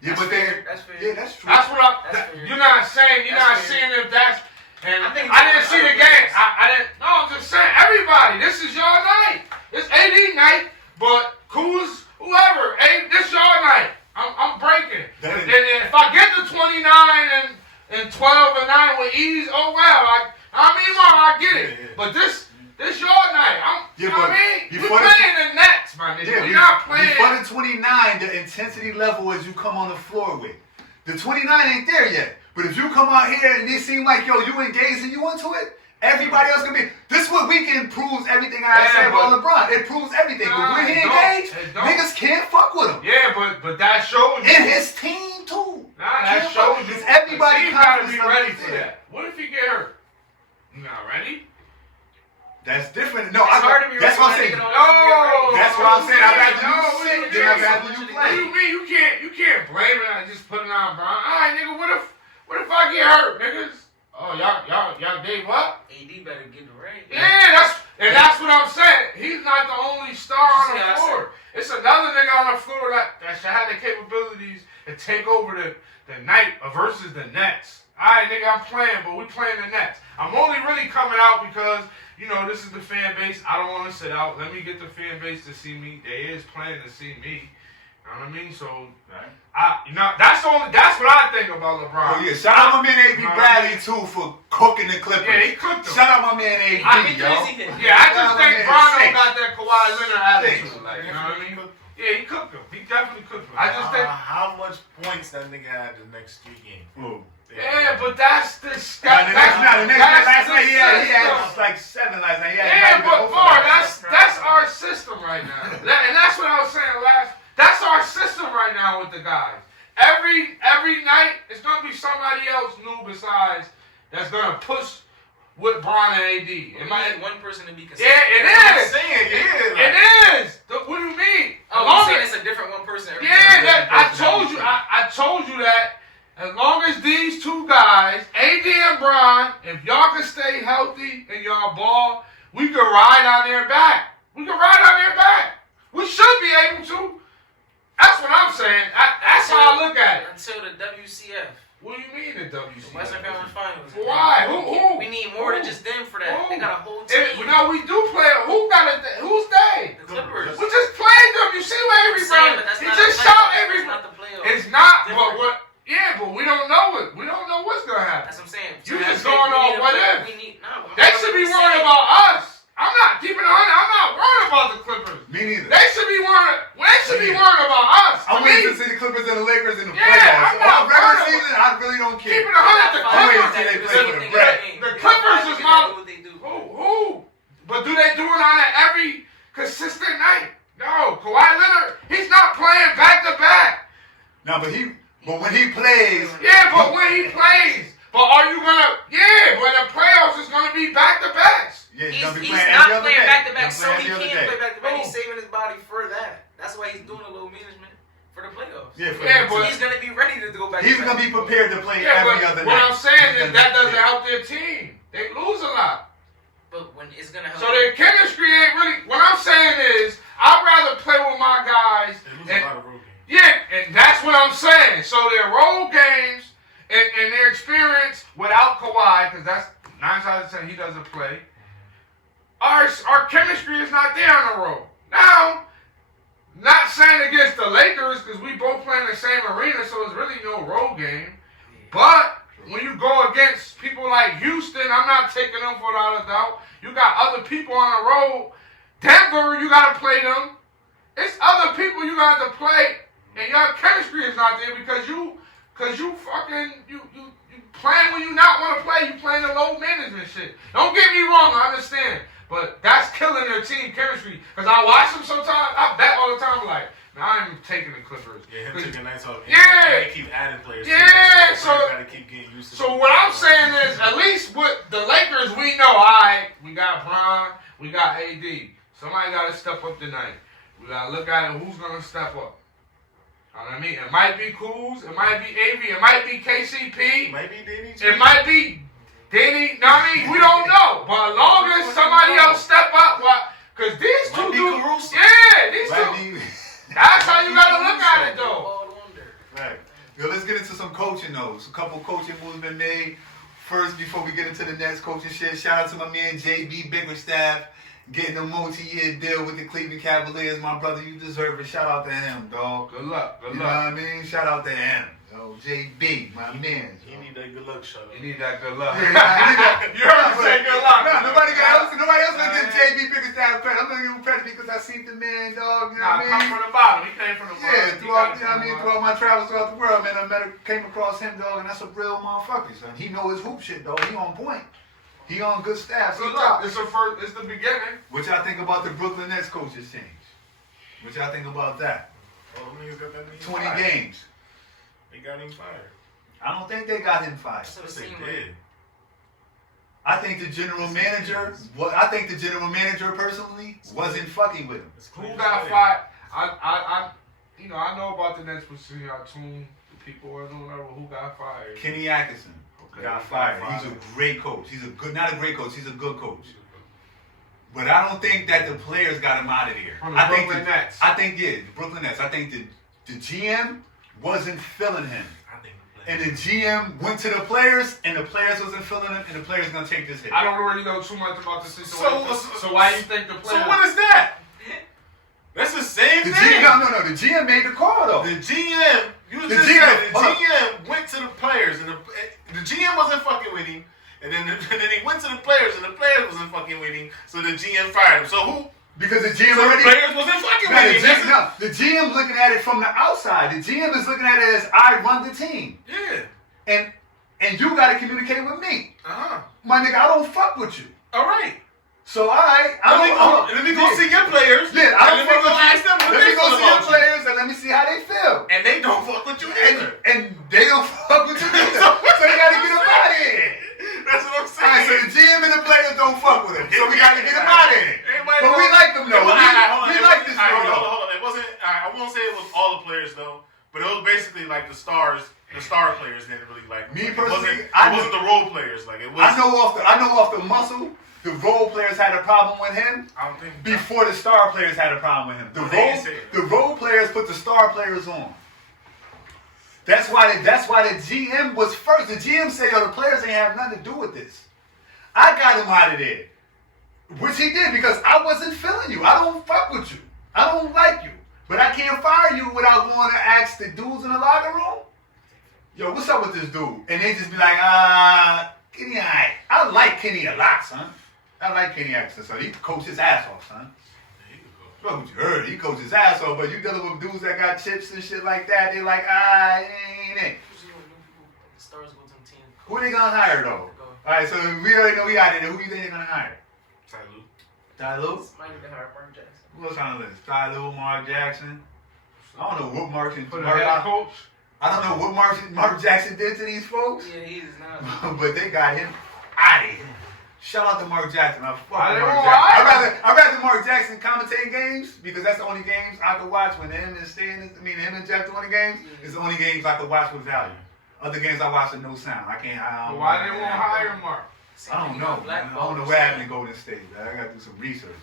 Yeah, but then. That's fair. Yeah, that's true. That's what That's fair. you're not saying. You're not That's fair. seeing if that's. And I think I didn't see the game. players. I didn't. No, I'm just saying. Everybody, this is your night. It's AD night, but Kuz, whoever, hey, this your night. I'm breaking. That is- And if I get to 29 and 12 and 9 with ease, oh well. I get it. Yeah. But this your night. You know what I mean? We before the- playing the Nets, my nigga. Yeah, we not playing. Before the 29, the intensity level as you come on the floor with. The 29 ain't there yet. But if you come out here and it seem like, yo, you engaged and you into it, everybody else gonna be. This what weekend proves everything I said about LeBron. It proves everything. But when he engaged, niggas can't fuck with him. Yeah, but that shows you. And his team too. Nah, that shows you. Because everybody You gotta be confidence ready level for there. that. What if he get hurt? You not ready? That's different. No, It's hard to be that's ready what I'm when saying. a nigga don't No, That's what I'm saying. I'd rather No, you sit than I'd rather you What do play. you mean? You can't blame it on just putting on Bron. Alright, nigga, what if I get hurt, niggas? Oh, y'all gave up? AD better get the ring. Yeah, that's what I'm saying. He's not the only star on See, the I floor. It's another nigga on the floor that should have the capabilities to take over the night versus the Nets. Alright, nigga, I'm playing, but we playing the Nets. I'm only really coming out because, you know, this is the fan base. I don't want to sit out. Let me get the fan base to see me. They is playing to see me. You know what I mean? So, that's what I think about LeBron. Oh yeah, shout out my man A.B. Bradley too for cooking the Clippers. Yeah, he cooked them. Shout out my man A.B. yo. Yeah, I just think Bron don't Six. got that Kawhi Leonard attitude. Six. Like, you know what I mean? Yeah, he cooked them. He definitely cooked them. I just think. How much points that nigga had the next 3 games? Ooh. Yeah, but that's the The next night, last night he had like 7 last night. Yeah, but Bar, that's our system right now. And that's what I was saying last. That's our system right now with the guys. Every night it's gonna be somebody else new besides that's gonna push with Bron and AD. It might one person to be consistent. Yeah, it I'm is. saying, yeah. It is. What do you mean? Oh, you saying it's a different one person every Yeah, time. I told you that. As long as these two guys, AD and Bron, if y'all can stay healthy and y'all ball, we can ride on their back. We can ride on their back. We should be able to. That's what I'm saying. That's how I look at it. Until the WCF. What do you mean the WC? Western Conference Finals. Why? Who? We need more than just them for that. Who? They got a whole team. No, we do play. Who's they? The Clippers. We just played them. You see what everybody? He just shot everybody. It's not the playoffs. It's not. Different. But what? Yeah, but we don't know it. We don't know what's gonna happen. That's what I'm saying. You just going on what if? No, They should be worried about us. I'm not keeping it 100. I'm not worried about the Clippers. Me neither. They should be worried. They should be worried about us. I'm waiting to see the Clippers and the Lakers in the Yeah, playoffs. I'm not Regular worried. season, I really don't care. Keeping it 100. The I'm waiting to Clippers. see they play for the bread. The Clippers is my. Do what they do. Who? But do they do it on every consistent night? No. Kawhi Leonard, he's not playing back to back. No, but when he plays, Yeah, but when he plays, but are you gonna? Yeah, but the playoffs is gonna be back to backs. yeah, He's gonna be not playing every other playing day. back to back, He's so playing he every can't other play day. back to back. Who? He's saving his body for that. That's why he's doing a little management for the playoffs. Yeah, But He's gonna be ready to go back. he's to gonna be prepared to play Yeah, every but other what night. I'm saying He's is that gonna be doesn't help their team. They lose a lot. But when it's gonna help. So their chemistry ain't really. What I'm saying is, I'd rather play with my guys. They lose a lot of road games. Yeah, and that's what I'm saying. So their road games and their experience without Kawhi, because that's 9 out of 10 he doesn't play. Our chemistry is not there on the road. Now, not saying against the Lakers because we both play in the same arena, so it's really no road game. But when you go against people like Houston, I'm not taking them without a doubt. You got other people on the road. Denver, you got to play them. It's other people you got to play, and your chemistry is not there because you playing when you not want to play. You playing the low management shit. Don't get me wrong, I understand, but that's killing their team chemistry. Because I watch them sometimes. I bet all the time, like, man, I ain't taking the Clippers. Yeah, him taking nights off. Yeah. They keep adding players. Yeah, so you gotta keep getting used to. So what I'm saying is, at least with the Lakers, we know, all right, we got Bron, we got AD. Somebody got to step up tonight. We got to look at it, who's going to step up. You know what I mean? It might be Kuz, it might be AV, it might be KCP, It might be Danny. it might be Danny, know what I mean? We don't know. But as long as somebody else step up, because these two dudes, yeah, these two, that's how you got to look at it, though. Right. Yo, let's get into some coaching notes. A couple coaching moves been made. First, before we get into the next coaching shit, shout out to my man JB Biggerstaff getting a multi-year deal with the Cleveland Cavaliers. My brother, you deserve it. Shout out to him, dog. Good luck, good You know luck. what I mean? Shout out to him. Yo, JB, my man. You need that good luck shot. You need that good luck. Yeah, I need that. You heard me say good luck. No, nobody else gonna give JB Biggerstaff credit. I'm gonna give him credit because I seen the man, dog. You know Nah, what I come mean? from the bottom. He came from the bottom. Yeah, throughout my travels throughout the world, man, came across him, dog, and that's a real motherfucker, son. He know his hoop shit, dog. He on point. He on good staff. Good luck. It's the beginning. What y'all think about the Brooklyn Nets coaches change? What y'all think about that? All the niggas got that nigga 20 fired. games. They got him fired. I don't think they got him fired. So Yes, it they seemed did. I think the general manager, personally wasn't fucking with him. It's Who clean got as fired? I know about the Nets, but see, I tune the people or whatever. Who got fired? Kenny Atkinson Okay, got fired. He's a great coach. Not a great coach. He's a good coach. But I don't think that the players got him out of there. From the Brooklyn Nets. I think the Brooklyn Nets. I think the GM wasn't feeling him. I think the And the GM went to the players, and the players wasn't feeling him, and the players gonna take this hit. I don't really know too much about the situation. So- So why you think the So players? what is that? That's the same The thing. GM, no. The GM made the call though. The GM, you The just GM said the hold up. GM went to the players, and the GM wasn't fucking with him, and then he went to the players, and the players wasn't fucking with him, so the GM fired him. So who? Because the GM So the already. players wasn't fucking No, with him. the GM looking at it from the outside. The GM is looking at it as I run the team, Yeah. and you got to communicate with me, Uh-huh. my nigga. I don't fuck with you. All right. So I Let me go see your players. Yeah, I and don't let me fuck go with ask you. them what Let they me go feel see your about you. players and let me see how they feel. And they don't fuck with you either. And they don't fuck with you either. So you got to get them out of here. That's what I'm All saying. right, so the GM and the players don't fuck with him. So we got to get them out of here. Everybody But we like them though. We like this Hold though. on. It wasn't. I won't say it was all the players though, but it was basically like the stars. The star players didn't really like him. Me Like, personally, it wasn't the role players. Like it was. I know off the muscle, the role players had a problem with him I don't think. before the star players had a problem with him. They didn't say it. The role players put the star players on. That's why the GM was first. The GM said, yo, the players ain't have nothing to do with this. I got him out of there. Which he did because I wasn't feeling you. I don't fuck with you. I don't like you. But I can't fire you without going to ask the dudes in the locker room. Yo, what's up with this dude? And they just be like, Kenny, I like Kenny a lot, son. I like Kenny Atkinson, son. He coach his ass off, son. What you heard? He coach his ass off, but you dealing with dudes that got chips and shit like that. They like, ain't it. Stars go to the team. Who they gonna hire though? All right, so we already know we out there. Who you think they're gonna hire? Ty Lue. Might need to hire Mark Jackson. Who else on the list? Ty Lue, Mark Jackson. I don't know what Mark and For the head coach. I don't know what Mark Jackson did to these folks. Yeah, he is not. But they got him out of here. Shout out to Mark Jackson. I fuck I with don't Mark know Jackson. I'd rather Mark Jackson commentate games because that's the only games I could watch when him and Jeff doing the games. It's the only games I could watch with value. Other games I watch with no sound. I can't. But why they won't hire Mark? I don't know. Man. I don't know what happened in Golden State. Man. I gotta do some research.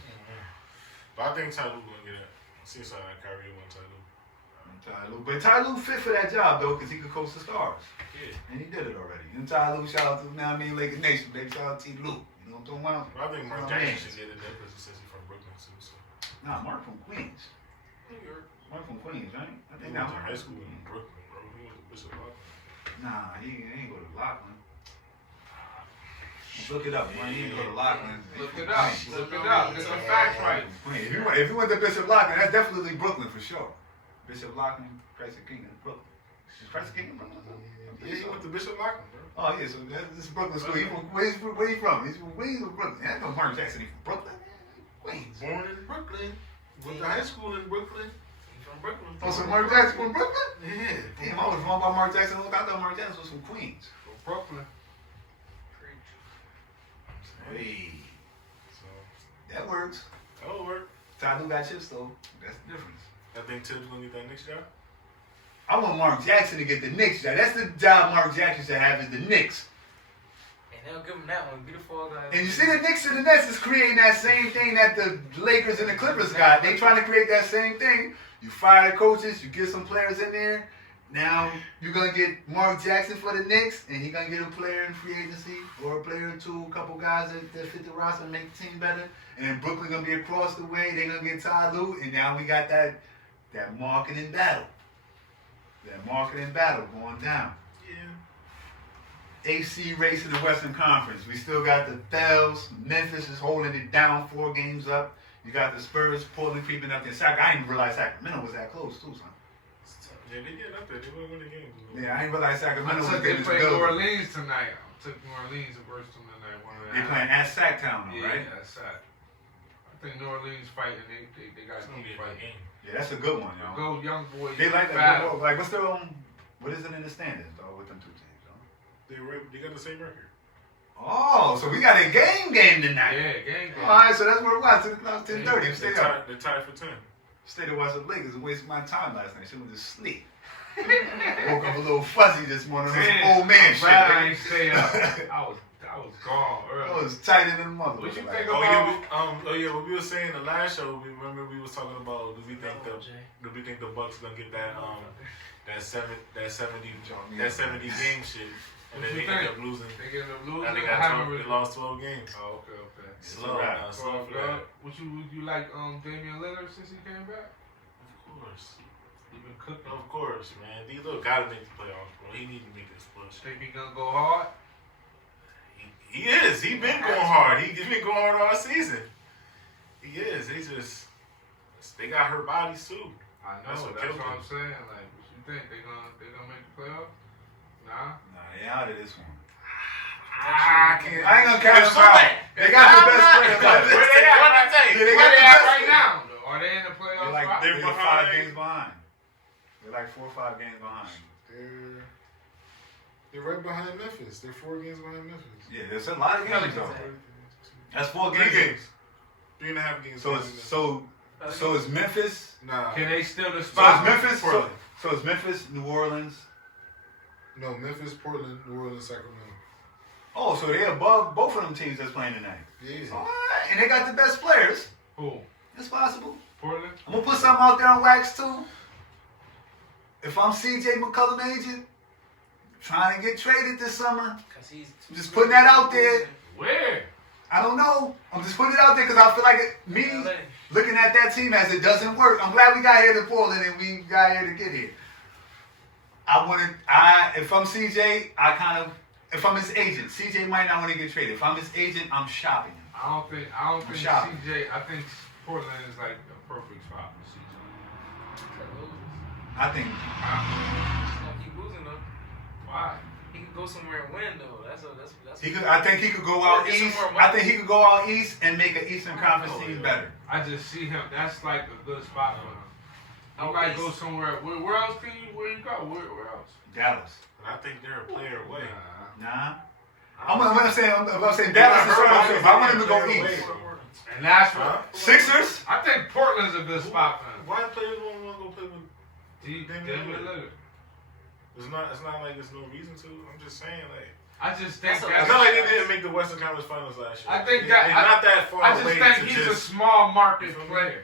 But I think Ty Lue gonna get it. See something like Kyrie won Ty Lue. But Ty Lue fit for that job though, because he could coach the stars. Yeah. And he did it already. And Ty Lue, shout out to Lakers Nation, baby. Shout out to T. Lue. You know what I'm talking about? But I think Mark Jackson should get it there because he says he's from Brooklyn too. So. Nah, Mark from Queens. New York. Mark from Queens, right? I He think went that to high school in Brooklyn, bro. He went to Bishop Lockwood. Nah, he ain't go to Lockland. Look it up, man. He didn't go to Lockland. Look it up. Look it up. Get the facts right. If you went to Bishop Lockland, that's definitely Brooklyn for sure. Bishop Lockland, Christ the King in Brooklyn. Is Christ the King in Brooklyn? Yeah, he went to Bishop Lockwood, bro. Oh yeah, so this is Brooklyn school. Where he from? He's from Queens or Brooklyn? That's no Mark Jackson. He's from Brooklyn. Queens. Born in Brooklyn. Went to high school in Brooklyn. He's from Brooklyn. Oh, so Mark Jackson from Brooklyn? Yeah. Damn, I was wrong about Mark Jackson. I thought Mark Jackson was from Queens. From Brooklyn. Hey, So that works. that'll work. Ty Lue got chips though. That's the difference. I think Tibbs gonna get that next job. I want Mark Jackson to get the Knicks job. That's the job Mark Jackson should have is the Knicks. And they'll give him that one. Be the fall guy. And you see the Knicks and the Nets is creating that same thing that the Lakers and the Clippers got. They trying to create that same thing. You fire the coaches, you get some players in there. Now you're gonna get Mark Jackson for the Knicks, and he's gonna get a player in free agency or a player or two, a couple guys that fit the roster and make the team better. And then Brooklyn gonna be across the way. They're gonna get Ty Lue, and now we got that marketing battle. That marketing battle going down. Yeah. AC race in the Western Conference. We still got the Bells. Memphis is holding it down 4 games up. You got the Spurs, Portland creeping up there. I didn't realize Sacramento was that close too, son. Yeah, they get up there. They win the game. Yeah, I didn't realize Sacramento was I took they getting play the New Bills. Orleans tonight. I took New Orleans and versus them tonight. They playing at Sacktown, though, Yeah, right? that's sad. I think New Orleans fighting. They got It's gonna be to a fight. good game. Yeah, that's a good one, yo. Go young boys. They like that. battle. Like, what's their own? What is it in the standings, though, with them two teams, though? They got the same record. Oh, so we got a game tonight. Yeah, game. All right, so that's where we're at. 10:30. Stay up. They're tied for 10. Stayed to watch the Lakers and wasted my time last night. She was just sleep. Woke up a little fuzzy this morning. Some old man shit. Glad I baby. ain't stay up. I was gone early. I was tighter than the mother. What you like, think Oh about? yeah, what we were saying the last show. We was talking about. Do we think the Bucks gonna get that 70 game shit, and then they end up losing. They get them losing. And they They lost 12 games. Oh, okay. Slow now, slow for that. Would you like Damian Lillard since he came back? Of course. He been cooking. Of course, man. D-Lo gotta make the playoffs, bro. He need to make this push. Think he gonna go hard? He is. He been going hard. He been going hard all season. He is. They got hurt bodies too. I know. That's That's what killed what I'm him. saying. Like, what you think? They gonna make the playoffs? Nah. Nah, they out of this one. I I ain't gonna count them so out. bad. They got the best players. Where they at? What I tell you? Yeah, they Where got they the at best right players. now? Though? Are they in the playoffs? They're like spot? They're they're behind. 5 games behind. They're like 4 or 5 games behind. They're right behind Memphis. They're 4 games behind Memphis. Yeah, there's a lot of games though. That's 4 3 games. games. 3.5 games. So it's Memphis. Nah. Can they steal the So spot? it's Memphis. Portland. So it's Memphis, New Orleans. No, Memphis, Portland, New Orleans, Sacramento. Oh, so they're above both of them teams that's playing tonight. Yeah. All right, and they got the best players. Who? It's possible. Portland? I'm gonna put something out there on wax too. if I'm CJ McCollum agent, trying to get traded this summer, I'm just putting that out there. Where? I don't know. I'm just putting it out there because I feel like looking at that team as it doesn't work. I'm glad we got here to Portland and we got here to get here. If I'm CJ, if I'm his agent, CJ might not want to get traded. If I'm his agent, I'm shopping him. I don't think shopping. CJ. I think Portland is like the perfect spot for CJ. I think. He's gonna keep losing though. Why? He could go somewhere and win though. That's. I think he could go out east. I think he could go out east and make an Eastern Conference team better. I just see him. That's like a good spot for him. He might go somewhere. Where else can you? Where you go? Where else? Dallas. I think they're a player away. Nah. I'm saying Dallas is somewhere. I want him to go east. And that's what Sixers. I think Portland's a good spot for him. Why players won't want to go play with Damian Lillard? It's not like there's no reason to. I'm just saying like. I just think It's not like they didn't make the Western Conference Finals last year. I think they're not that far I just away. think he's a small market player.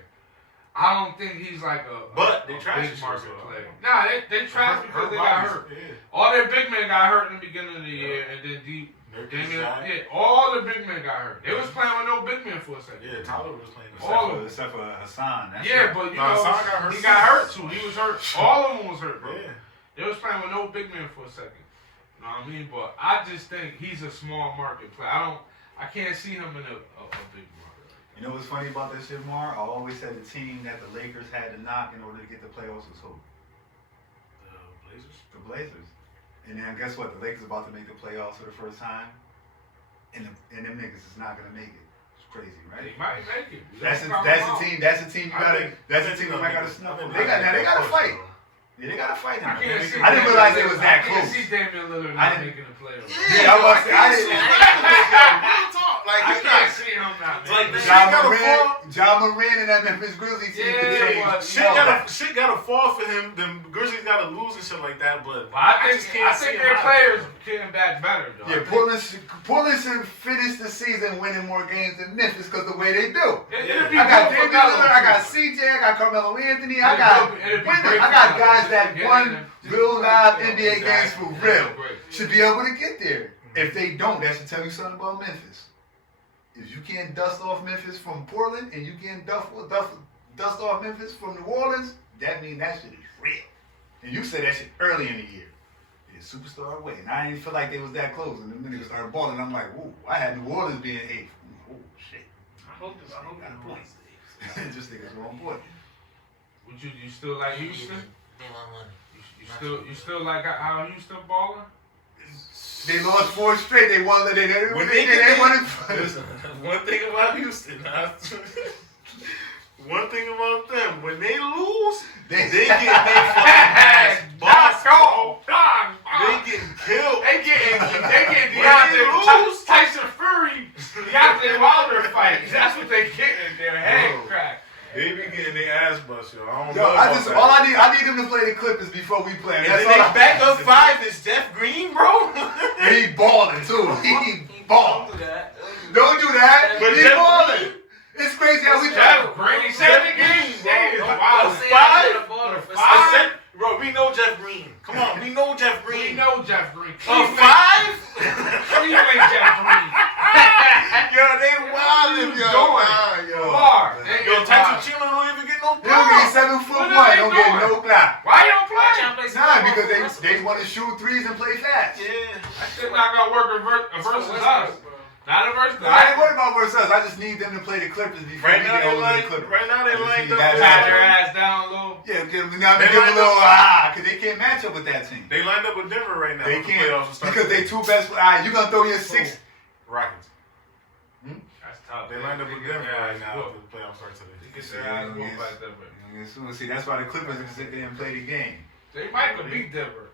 I don't think he's like a they big trash market player. Nah, they trash because they got hurt. Yeah. All their big men got hurt in the beginning of the year, and then all the big men got hurt. They was playing with no big men for a second. Yeah, Tyler was playing. Except for Hassan. But Hassan got hurt. He got hurt too. He was hurt. All of them was hurt, bro. Yeah. They was playing with no big men for a second. You know what I mean? But I just think he's a small market player. I can't see him in a big market. You know what's funny about this shit, Mar? I always said the team that the Lakers had to knock in order to get the playoffs was who? The Blazers. The Blazers. And then guess what? The Lakers about to make the playoffs for the first time, and them niggas is not gonna make it. It's crazy, right? He might make it. That's the team. That's the team you gotta. That's the team you might gotta snuff. They gotta fight. Yeah, they gotta fight him. I didn't realize they was that close. I can't see Damian Lillard not making the playoffs. Yeah, I was saying, I didn't. Like I can't see him not making the Like John Moran and that Memphis Grizzlies team could change. Shit gotta fall for him. The Grizzlies gotta lose and shit like that. But I think their players came back better though. Yeah, Portland should finish the season winning more games than Memphis because the way they do. I got Damian Lillard, I got CJ, I got Carmelo Anthony, I got guys that won real live NBA games for real. Should be able to get there. If they don't, that should tell you something about Memphis. If you can't dust off Memphis from Portland and you can't dust off Memphis from New Orleans, that means that shit is real. And you said that shit early in the year. It's superstar away. And I didn't feel like they was that close. And then niggas started balling. I'm like, whoa, I had New Orleans being 8th. Oh, shit. I hope the points. Just niggas were on board. Would you still like Houston? Pay my money. You still like how Houston balling? They lost 4 straight. They won. They won it. One thing about Houston, one thing about them, when they lose, they get their fucking ass bossed. They getting killed. They getting Deontay Tyson Fury, Deontay Wilder fight. That's what they getting. Their head cracked. They be getting their ass bust, yo. I don't Yo, know. I need them to play the Clippers before we play. And then they backup 5 is Jeff Green, bro. And he balling too. He balling. Don't do that. Don't do that. But He Jeff balling. It's crazy how we Jeff Green, 7 games. Wow. Bro, we know Jeff Green. Come on, we know Jeff Green. We know Jeff Green. 5? Cleveland Jeff Green. Yo, they wildin', yo. Tyson Chandler don't even get no They don't get 7'1". Don't get no clap. Why you don't play? Nah, because they want to shoot threes and play fast. Yeah. That shit not gonna work versus us. Not a versus us. I ain't worried about versus us. I just need them to play the Clippers before we get over the Clippers. Right now they lined up. Pat your ass down a little. Yeah, give them a little because they can't match up with that team. They lined up with Denver right now. They can't because they two best. You gonna throw your 6 Rockets. That's tough. They lined up with Denver right now after the playoffs start today. They get their ass whooped by Denver. See, that's why the Clippers can sit there and play the game. They might could beat Denver.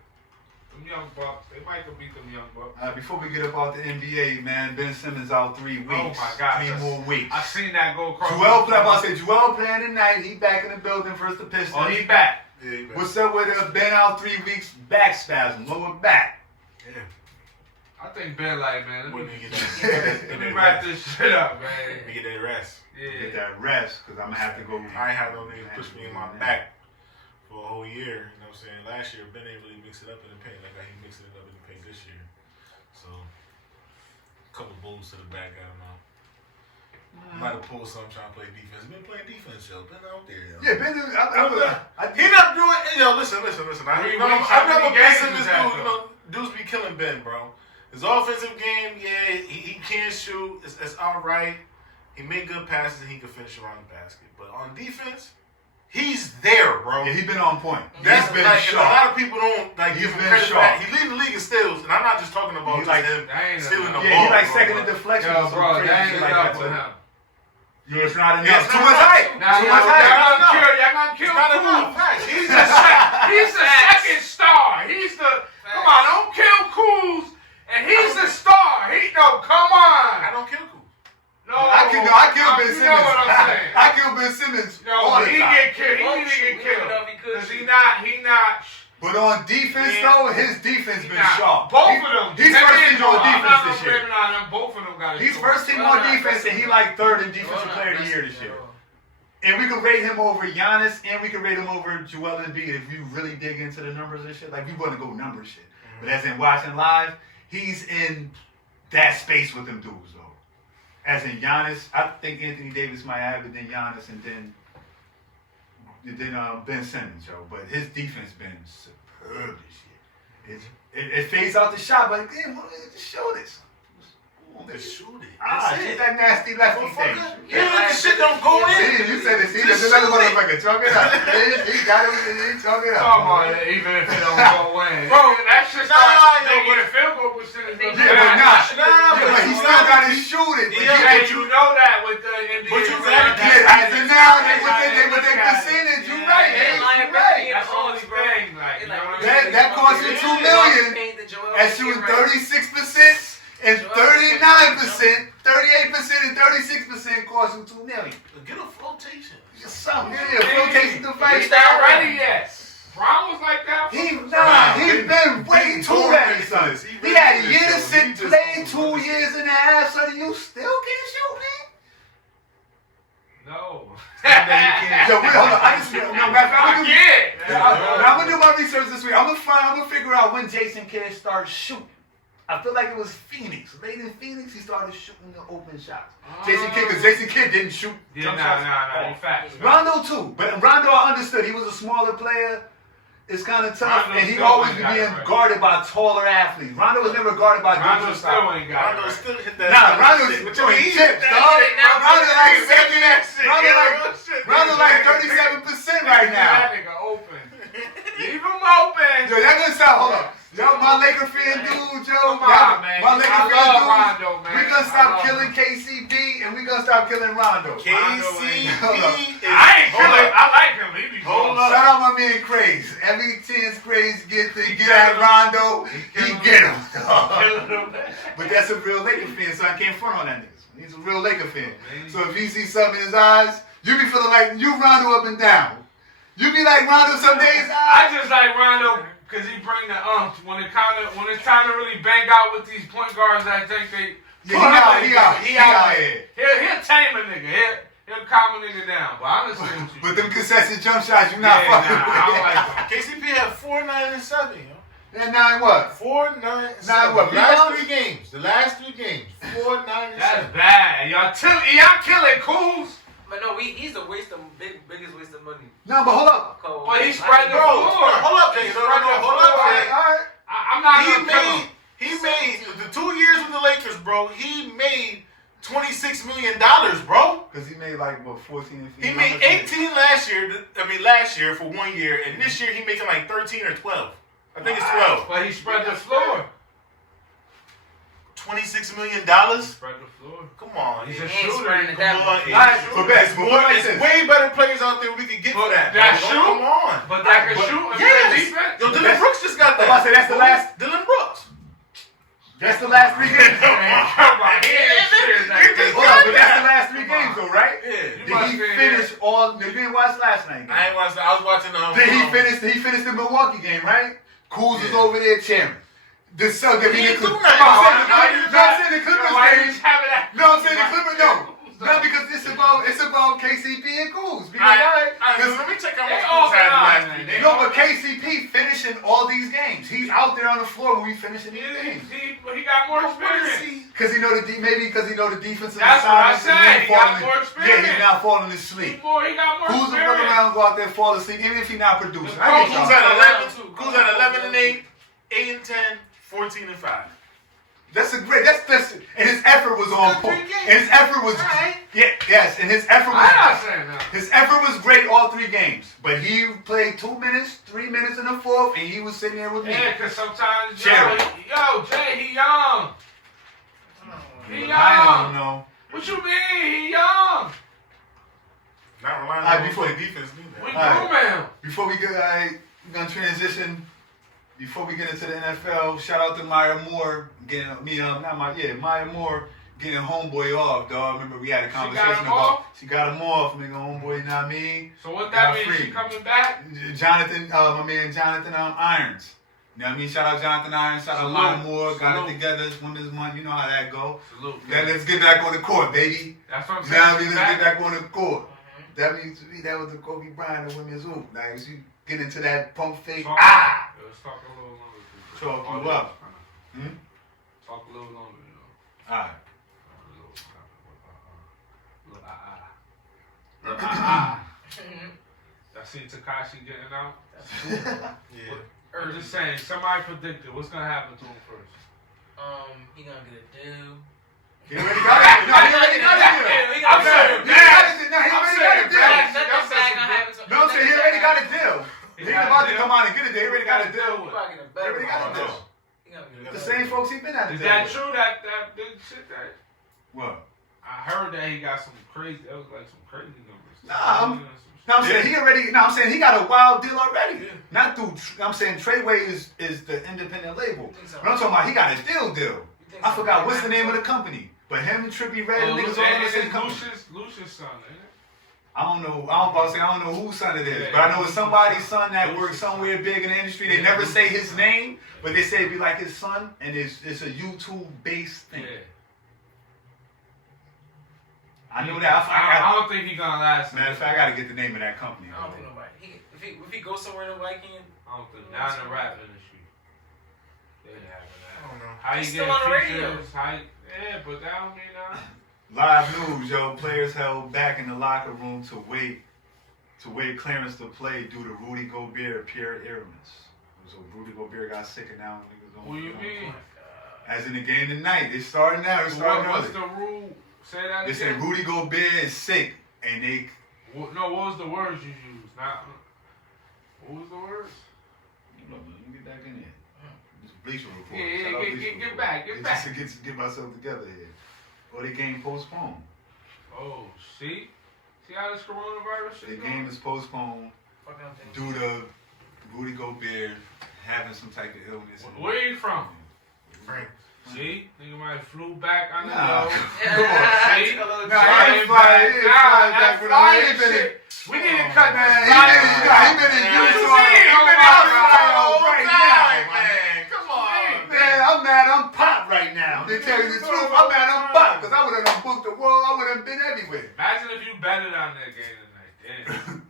Them young bucks. They might could beat them young bucks. Before we get up out the NBA, man, Ben Simmons out 3 weeks. Oh my God. 3 more weeks. I seen that go across. Joel playing tonight. He back in the building versus the Pistons. Oh, he back. Yeah, he back. What's up with Ben out 3 weeks? Back spasm, lower back. Yeah. I think Ben like, man, Let let me wrap this shit up, man. Let me get that rest. Get Yeah. that rest, because I'm going to have to go. I ain't had no niggas push me in my back for a whole year. You know what I'm saying? Last year, Ben ain't really mix it up in the paint like how he mixing it up in the paint this year. So, a couple bulls to the back got him out. Might have pulled some trying to play defense. Been playing defense, yo. Been out there, yo. Yeah, Ben. He not doing. Yo, listen. I've never been in this dude. You know, dudes be killing Ben, bro. His offensive game, yeah, he can shoot. It's all right. He make good passes and he can finish around the basket. But on defense, he's there, bro. Yeah, he's been on point. That's He's been like, sharp. and a lot of people don't like give him been credit for sharp. that. He leading the league in steals, and I'm not just talking about He just like- him stealing the Yeah, ball. he like bro, second but- in deflection. Yo, or some bro, crazy that shit ain't like enough that. for him. Yeah, it's not Yeah, enough. it's Too not much enough. hype. Now, Too y'all much hype. gonna kill It's not Kuz. enough. Facts. He's the second star. He's the come on, don't kill Kuz. And he's the star. Come I on. don't kill Kuz. No, I kill Ben Simmons. You know what I'm saying? I kill Ben Simmons all No, the he time. get killed. He need to get killed. Cause he not. But on defense, though, his defense been Nah, sharp. both of them. He's first team on defense this I'm year. not on them. Both of them got it. He's first team on defense, and he like third in defensive player of the year this year. And we can rate him over Giannis, and we can rate him over Joel Embiid if you really dig into the numbers and shit. Like, we want to go numbers shit. But as in watching live, he's in that space with them dudes, though. As in Giannis, I think Anthony Davis might have it, then Giannis, and then Ben Simmons, yo. But his defense been superb this year. It fades out the shot, but again, just show this. Just shoot it. Ah, That's shit, it. that nasty lefty thing. Yeah, the shit don't go in. See, you said it. See, Just there's another shoot it. motherfucker. Chalk it up. He got it. Chalk it up. Come on, even if it don't go in. Bro, that shit nah, starts yo, with a field goal percentage. Yeah, but not. Nah, Yeah, but he still got to shoot it. But Yeah, you know that with the Indians. But you gotta yeah, as in now, with their percentage, you right. Yeah, You right. That's the only thing. Like, you know what I'm saying? That cost you $2 million and shooting 36% and 39%, 38% and 36% cost you $2 million. Get a flotation. Just something. Yeah, flotation device. He's not ready yet. Brown was like that. He's been way too ready, son. He had a year to sit, play 2 years and a half, son. You still can't shoot, man. No. Yo, wait, hold on. I'm gonna do my research this week. I'm gonna figure out when Jason Kidd started shooting. I feel like it was Phoenix. Late in Phoenix, he started shooting the open shots. Jason Kidd, because Jason Kidd didn't shoot. Yeah, nah, you facts. Rondo too, but Rondo I understood. He was a smaller player. It's kind of tough, Rondo and he still always ain't be got being it right. guarded by taller athletes. Rondo was never guarded by Rondo dudes. still ain't got Rondo it. still hit that. Nah, Rondo's shit. doing He chips, hit dog. that shit. Rondo like 37% right now. That nigga open. Leave him open. Yo, y'all gonna stop. Hold on. Yo, my Laker fan dude, yo. Come on, man. My Laker I fan love dude. Rondo, man. We gonna I stop love killing KCP and we gonna stop killing Rondo. KCP Hold up. is. I ain't killing. I like him. He be Hold balling. up. Shout out my man Craze. Every chance Craze get at Rondo, he get him. Killing him. But that's a real Laker fan, so I can't front on that nigga. He's a real Laker fan. So if he sees something in his eyes, you be feeling like you Rondo up and down. You be like Rondo some days. I just like Rondo because he bring the when it's time to really bang out with these point guards. I think they He out here. He'll tame a nigga. He'll calm a nigga down. But I'm listening to you. But them contested jump shots, you not fucking with. I don't like them. KCP had 4, 9, and 7. Yo. And 9 what? 4, 9, and 7. Nine what? The last Rebounds? 3 games. The last 3 games. 4, 9, and 7. That's bad. Y'all killing Kuz. But no, he's the biggest waste of money. No, but hold up. But he spread the Bro, floor. hold up, Jay. No, hold up, Jay. Alright. I'm not gonna kill him. He made the 2 years with the Lakers, bro. He made $26 million, bro. Because he made like, what, 14 and 15? He made 18 last year for 1 year, and this year he making like 13 or 12. I think it's 12. But he spread the floor. $26 million? Spread the floor. Come on. He's He a ain't shooter. spreading it Come that on. much. Alright, but best. There's way better players out there we could get for that. That bro. shoot? Come on. But that can shoot and Yes. play defense. Yo, Dylan Brooks just got that. I'm about to say, that's the last- Dylan Brooks. That's the last 3 games. Come on, he ain't serious like this. Hold up, but that's the last 3 games though, right? Yeah. Did he finish all? You didn't watch last night. I ain't watching. I was watching Did he finish the Milwaukee game, right? Kuz was over there cheering. The Suns, I mean, He the didn't do Clippers. nothing. I'm saying the Clippers Why game. you having that? No, I'm saying the Clippers. No, because it's about about KCP and Kuz. Alright, let me check out what Kuz had the last 3 days. No, but KCP finishing all these games. He's out there on the floor when we finishing these games. He got more experience. Because he know maybe because he know the defensive That's what I assignments. said. He got more experience. Yeah, he's not falling asleep. He got more Kuz will experience. run around and go out there and fall asleep, even if he's not producing. Kuz had 11 and 8, 8 and 10, 14 and 5. That's a great. That's and his effort was on point. And his effort was and his effort was. I'm not saying that. His effort was great all 3 games, but he played 2 minutes, 3 minutes in the fourth, and he was sitting there with me. Yeah, because sometimes Jay, he young. He young. I don't know. What you mean? He young. Not relying on before the defense do We that. groom him. Before we get, we're gonna transition. Before we get into the NFL, shout out to Maya Moore getting Maya Moore getting homeboy off, dog. Remember we had a conversation about she got him off, nigga, homeboy. You know what I mean? So what that means? She coming back? Jonathan, my man Jonathan Irons. You know what I mean? Shout out Jonathan Irons. Shout out Maya Moore. Got it together. It's Women's Month. You know how that go. Salute. Then let's get back on the court, baby. That's what I'm You saying. know what I mean? Let's get back on the court. That means to me that was the Kobe Bryant of women's hoop. Like she get into that pump fake. Let's talk a little longer. Talk you up. Talk a little longer, you know. Alright. Y'all see Tekashi getting out? Yeah. I'm just saying, somebody predicted what's gonna happen to him first. He gonna get a deal. He already got it. No, he already got it. I'm saying, He already got a deal. Nothing bad gonna happen to him. No, I'm saying he already got a deal. He ain't about to come out and get a deal. He already got a deal. He probably get a He better already got a one. deal. He gonna get a The better same one. folks he been at a Is deal. that with. true? That big shit that What? I heard that he got some crazy. That was like some crazy numbers. No, I'm saying he already. No, I'm saying he got a wild deal already. Not through. I'm saying Treyway is the independent label. But I'm talking about he got a deal. I forgot what's the name of the company. But him and Trippie Redd, niggas all in the same company. Lucius' son, ain't it? I don't know. I don't know whose son it is, but I know it's somebody's son that works somewhere big in the industry. They never say his name, but they say it'd be like his son, and it's a YouTube based thing. Yeah. I know that. I don't think he's gonna last. Matter of fact, I gotta get the name of that company. I don't think nobody. If he goes somewhere nobody can. I don't think not in the rap industry. They ain't having that. I don't know. How you He's get still on the radio. features? Yeah, but that don't mean that. Live news, yo. Players held back in the locker room to wait clearance to play due to Rudy Gobert Pierre illness. So Rudy Gobert got sick and now niggas don't. What do you mean? As in the game tonight, it's starting now. It's starting What's early. the rule? Say that They again. said Rudy Gobert is sick, and they. What was the words you used? What was the words? Let me get back in here. It's Bleacher Report. Yeah, Shout out Bleacher get Report. back. Just to get myself together here. Or the game postponed. Oh, see how this coronavirus The shit game going? is postponed due to Rudy Gobert having some type of illness. Where you from? Frank. See, nigga might flew back on the Nah. road. Yeah, See? take a little Nah, drive. he ain't flying back. That flying He been shit. We need to cut Man, this he flying been in shit. Utah. He been out right now. man. Come on, Man, I'm mad I'm pop right now. To tell you the truth, I'm mad I'm pop. Because I would have booked the world. I would have been everywhere. Imagine if you betted on that game tonight. Damn.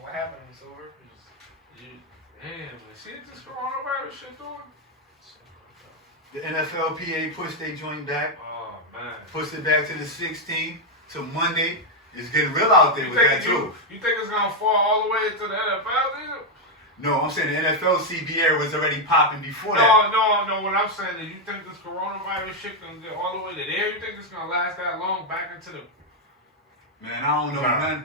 What happened? It's over. Damn, man. See what this coronavirus shit doing? The NFLPA pushed their joint back. Oh, man. Pushed it back to the 16th to Monday. It's getting real out there with that too. You think it's gonna fall all the way to the NFL, nigga? No, I'm saying the NFL CBA was already popping before that. No. What I'm saying is, you think this coronavirus shit gonna get all the way to there? You think it's gonna last that long back into the Man, I don't know none.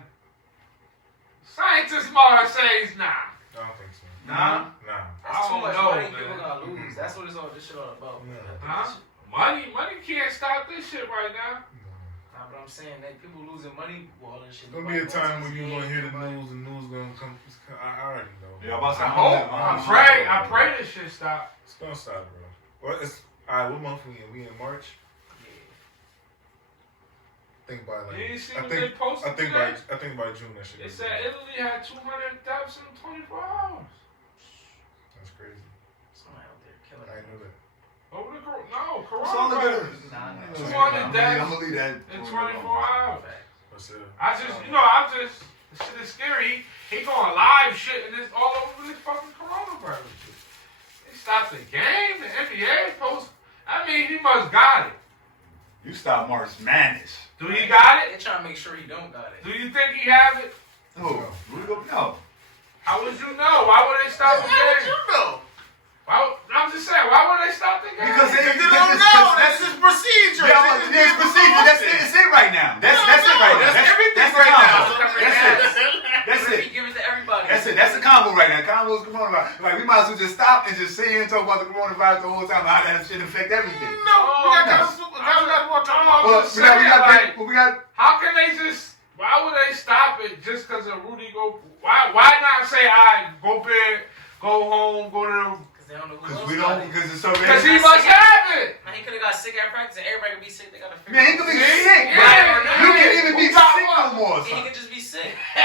scientists might say it's not. I don't think so. Nah. Nah. That's too I much don't know, money man. people gonna lose. That's what this shit all about. Huh? Money can't stop this shit right now. Nah, but I'm saying that people losing money, all this shit. It's gonna be a time when you're gonna hear the news. The news gonna come. I already know. Yeah, I'm about to say, I pray this shit stop. It's gonna stop, bro. Well, it's alright. What month we in? We in March. Think by like. You ain't see what they posted I think today? by June that shit. They said Italy had 200 deaths in 24 hours. That's crazy. Somebody out there killing. I knew that. Over the It's all the coronavirus. good. 200 deaths I'm gonna leave that. in 24 hours. This shit is scary. He going live shit and it's all over this fucking coronavirus shit. They stopped the game. The NBA post. I mean, he must got it. You stop March Madness. Do he got They it? trying to make sure he don't got it. Do you think he have it? Who? No. How would you know? Why would they stop the How did game? you know? I'm just saying, why would they stop the game? Because they They don't know. That's his procedure. Yeah, there's procedure. That's it right now. That's it right now. That's everything that's right now. That's What if it. he give it to everybody? That's it. That's the combo right now. Combo's coronavirus. Like we might as well just stop and just sit here and talk about the coronavirus the whole time. How that shit affect everything. No, we got more time. Well, we got. How can they just? Why would they stop it just because of Rudy go? Why not say, "I go bed, go home, go to"? Because they don't know who Because else we got don't. it. Because it's so. Because he must have it. Man, he could have got sick at practice and everybody could be sick. They got to figure Man, he could be sick, Yeah, bro. yeah, You can't even be Who got sick what? no more, And he son. could just be sick. The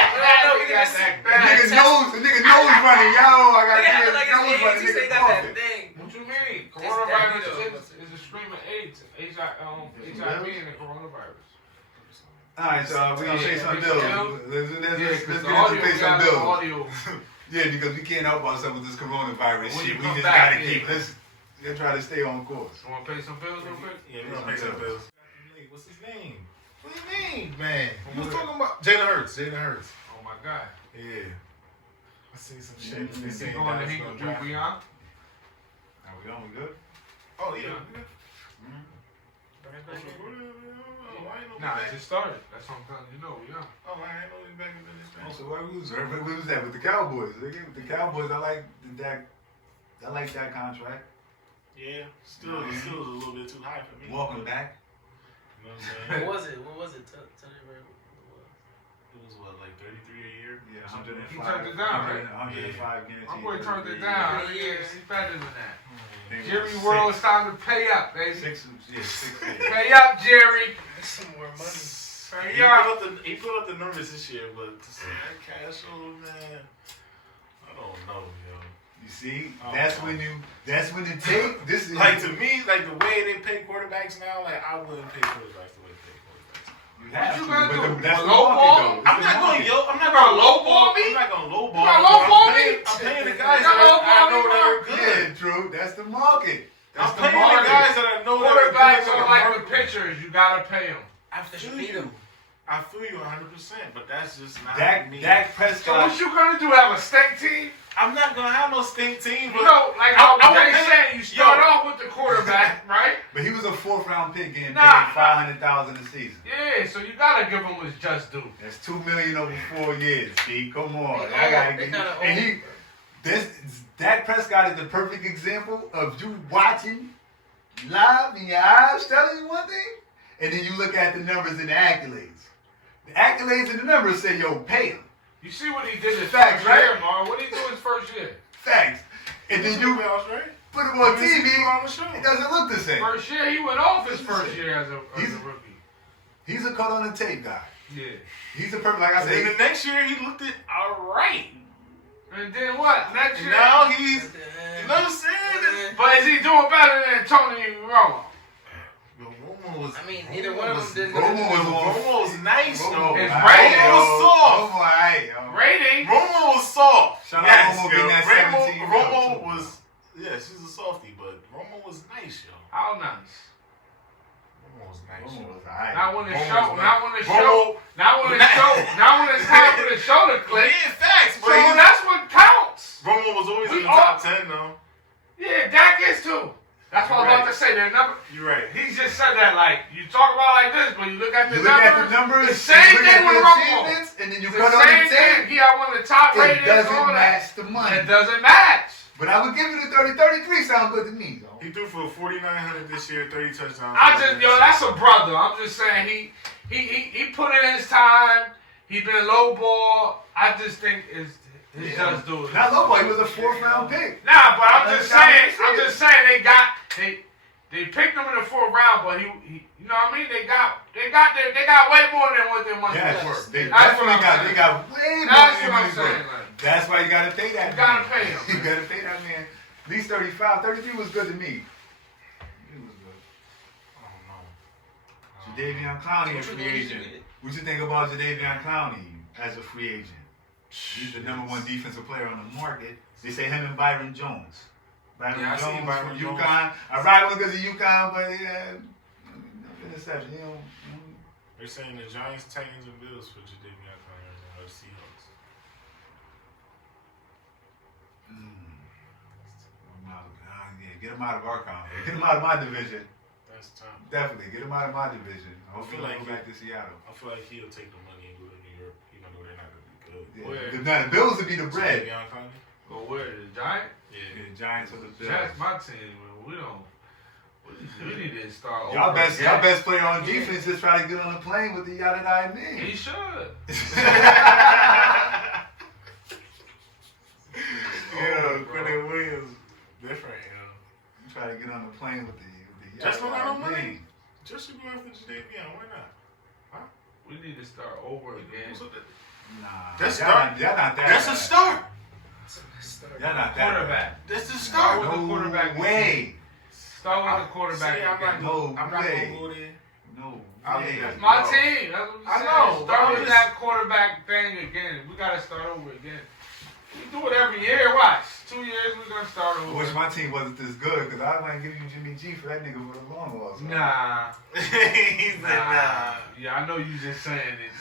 nigga nose running. Yo, I got They nose got like his running. AIDS. He say Nigga he got that coughing. thing. What you mean? It's Coronavirus deadly, is a stream of AIDS, HIV, and the coronavirus. Alright, so we gonna pay some bills. Let's get Because into pay some bills. audio. Yeah, because we can't help ourselves with this coronavirus When shit. you We come just back, gotta keep let's try to stay on course. You want to pay some bills real quick? Yeah, we're gonna pay some bills. What's his name? What do you mean, man? You was talking about Jalen Hurts. Oh my God. Yeah. I see some shit. They Is he saying going to Dallas Heat gonna with draft him. Beyond? Are we on? We good? Oh yeah. Nah, it just started. That's what I'm telling you. We are. Oh, I ain't know he back in this match. So where we was that with the Cowboys? With the Cowboys, I like that contract. Yeah, still a little bit too high for me. Walking back. You know what I'm saying? What was it? Tell everybody what It was what, like 33 a year? Yeah, 105. He turned it down, right? 105 guaranteed. I'm going to turn it 33 down. years. He's better than that. years. Jerry World, it's time to pay up, baby. 6 years. Pay up, Jerry. Some more money. He put up the numbers this year, but to say that cash flow, man, I don't know, yo. You see, that's when the tape. This is Like to me, like the way they pay quarterbacks now, like I wouldn't pay quarterbacks the way they pay quarterbacks. You have What you to, gonna but do? that's the Low market, ball? though. It's I'm the not market. going, I'm not gonna going lowball me? I'm not going lowball. You gonna lowball me? I'm paying the guys You that gonna I know lowball that are me? good. Yeah, true. That's the market. That's I'm the paying the market. guys that I know that are Quarterbacks good. are like the pitchers. You got to pay them. After I you feel beat you. him. I feel you 100%, but that's just not me. Dak So Prescott. what you going to do? Have a stink team? I'm not gonna have no stink team, but You know, like how I they would say, you start off with the quarterback, right? But he was a 4th round pick getting Nah. paid $500,000 a season. Yeah, so you got to give him his just due. That's $2 million over 4 years. B, come on. They I gotta old. They get you. kinda And old. Dak Prescott is the perfect example of you watching live in your eyes telling you one thing, and then you look at the numbers and the accolades. The accolades and the numbers say, yo, pay him. You see what he did his Facts, first right? year, Mar. What did he do his first year? Facts. And then you playoffs, right? put him on He was TV, on the show. it doesn't look the same. First year, he went off his first year as a rookie. He's a cut on the tape guy. Yeah. He's a perfect, like I And then said. the next year he looked it alright. And then what? Next And year? now he's, you know what I'm saying? But is he doing better than Tony Romo? Romo was. I mean, neither one of them did. Romo was on. Romo was nice, Romo, though. His alright, rating yo. was soft. Romo, alright, yo. Rating? Romo was soft. Shout out yes, Romo yo. getting that 17 Romo mil, too. was, yes, he's a softie, but Romo was nice, yo. How nice? Romo was nice, Romo yo. was alright. Not when it's Romo show. was Not nice. when it's Romo- show. Not when it's show. Not when it's time for the show to click. Yeah, facts, So but that's what counts. Romo was always We in the top all- 10, though. Yeah, Dak is too. That's what I was about to say. Their number. You're right. He just said that like you talk about like this, but you look at the You look numbers. at the numbers, The same you look thing at with the Romo. achievements, and then you The cut on the same tape. thing. He had one of the top It ratings. doesn't all that. match the money. It doesn't match. But I would give it a 30. 33 sound good to me, though. He threw for 4,900 this year, 30 touchdowns. That's a brother. I'm just saying he put in his time. He been low ball. I just think his just do it. Not low ball. He was a 4th round pick. Nah, but I'm That's just how saying. it is. I'm just saying they picked him in the 4th round, but he you know what I mean? They got way more than what their money Yes, was. they That's what definitely I'm got. saying. They got way more That's than what I'm money saying. worth. Like, That's why you gotta pay that. You gotta man. pay him, You man. gotta pay that man. At least 35. 33 was good to me. He was good. I don't know. Jadeveon Clowney a What you free think he agent. should get? What you think about Jadeveon Clowney as a free agent? He's the number one defensive player on the market. They say him and Byron Jones. Byron Yeah, I seen Jones Byron from Jones. UConn. I ride with him because of UConn, but yeah, interception. You know, They're saying the Giants, Titans, and Bills for Jadeveon Clowney right now, or Seahawks. yeah, get him out of our conference. Get him out of my division. That's tough. Definitely, get him out of my division. I feel feel like like go back to Seattle. I feel like he'll take the money and go to New York, even though they're not going to be good. Yeah. Where? Now, the Bills would be the bread. Jadeveon Clowney? Go where? The Giants? Yeah, Yeah. the Giants or the Bills. That's my team. Man. We don't. We need to start Y'all over. y'all again. best player on defense just try to get on the plane with the yada yada He name. should. Yeah, Quentin Williams, different, you know. Try to get on the plane with the Just don't got no yada money. name. Just should go after Jadeveon, why not? We need to start over again. Nah, That's y'all start. not, y'all not that That's bad. a start. Y'all not that Quarterback. That's the Start start. with the quarterback. No way. Start with the quarterback. See, I'm not, again. No I'm not way. gonna go there. No I'll way. be- That's my No. team. That's what I'm I saying. know, but Start I'm with just- that quarterback thing again. We gotta start over again. We do it every year. Watch. 2 years we're gonna start I over. wish my team wasn't this good because I might give you Jimmy G for that nigga for the long haul. So. Nah. He said, nah. Yeah, I know you just saying it.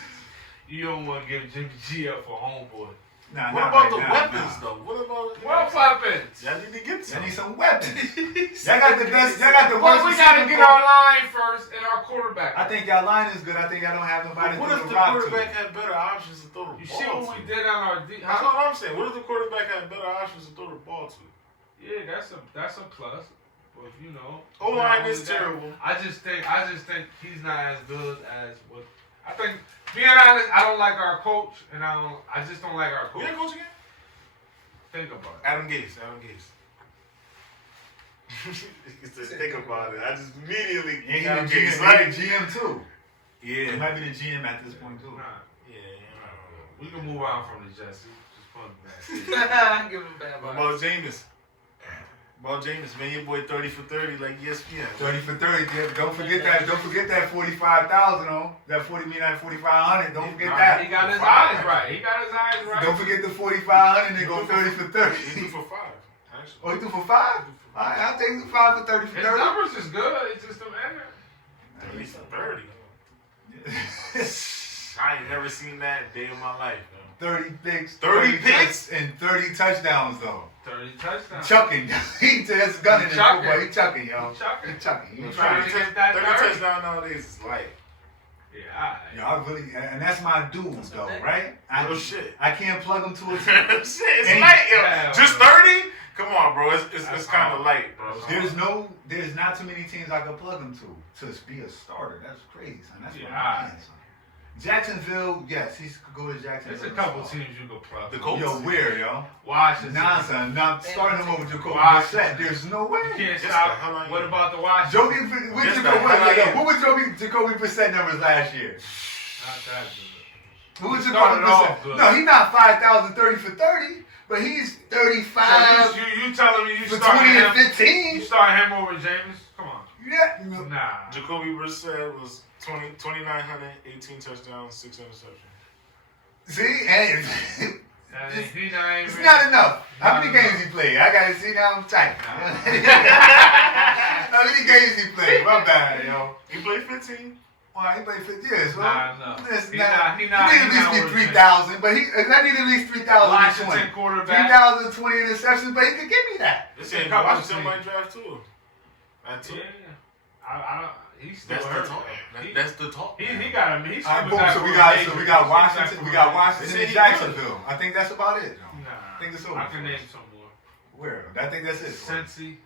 You don't want to give Jimmy G up for homeboy. Nah, What not about right the now, weapons, nah. though? What about... What weapons? Y'all need to get Y'all some. need some weapons. Y'all got the best. Y'all got the Well, worst. we gotta receiving get core. our line first and our quarterback. I think y'all line is good. I think y'all don't have nobody But what to if throw the the rock quarterback to. had better options to throw the You ball see to? what we did on our D? That's what I'm saying. What if the quarterback had better options to throw the ball to? Yeah, that's a plus. But you know, O-line not is only that, terrible. I just think he's not as good as what I think. Being honest, I don't like our coach, and I just don't like our Who coach. that coach again? Think about it. Adam Gase. He said, think about it. I just immediately... And he Adam the Gase, GM, like- he the GM too. He Yeah. might be the GM at this point too. Nah, Yeah. we can move on from the Jets. Just put them back. Give him bad What vibes. about Jameis? Man, your boy 30 for 30 like ESPN. 30 for 30. Yeah, don't forget that. Don't forget that 45,000 on that 4,500. Don't forget that. He got his eyes right. He got his eyes right. Don't forget the 4,500. They go 30 for 30. He threw for 5, actually. Oh, he threw for 5? All right, I'll take the 5 for 30 for His 30. numbers is good. It's just a matter. 30 for 30. I ain't never seen that a day in my life, man. 30 picks. 30 picks? And 30 touchdowns though. 30 touchdowns. Chucking. He just gunning in Chucking. football. He chucking, yo. Chucking. He chucking. He He's trying trying to to get that 30 30. touchdown nowadays is light. Yeah, Yo, I really, and that's my dude though, right? Real shit. I can't plug him to a team. Shit, it's And- light, yo. Yeah. Just 30? Come on, bro. It's That's kind of all. light, bro. There's not too many teams I could plug him to be a starter. That's crazy, son. That's what Yeah. I'm saying, son. Jacksonville, yes, he could go to Jacksonville. There's a couple teams you could plug. The Colts? Yo, where, yo? Washington. Nah, son. Not starting him over Jacoby Washington. Brissett. There's no way. You can't Just the stop. hell I What am. about the Washington? Jacoby, what, Just Jacoby, the hell I am. what was Jacoby Brissett numbers last year? Not that good. Who was He Jacoby started off Brissett? good. No, he's not 5,000 30 for 30, but he's 35 So you telling me you for start 20 him? and You 15. start him over James? Come on. Yeah. Nah. Jacoby Brissett was 2,900, 18 touchdowns, 6 interceptions. See, and That ain't- he not it's even. not enough. How many Not games he played? I gotta see now. I'm tight. Nah. How many games he played? My bad, yo. He played 15. Well, he played 50 years. So Nah, no. It's He not, not- he he not- need he at not least worth get it. 3,000, but I need at least 3,000 Washington quarterback. 3,020 interceptions, but he could give me that. They said couple Washington teams. might draft too. That's Yeah. it. He's still That's the hurt. talk. He- That's the talk. He got him. He's All right, still boom. back So we from got injury. Washington. We got Washington They and said he Jacksonville. I think that's about it. though. Nah. I think it's over. I can name some more. Where? I think that's it. Cincy.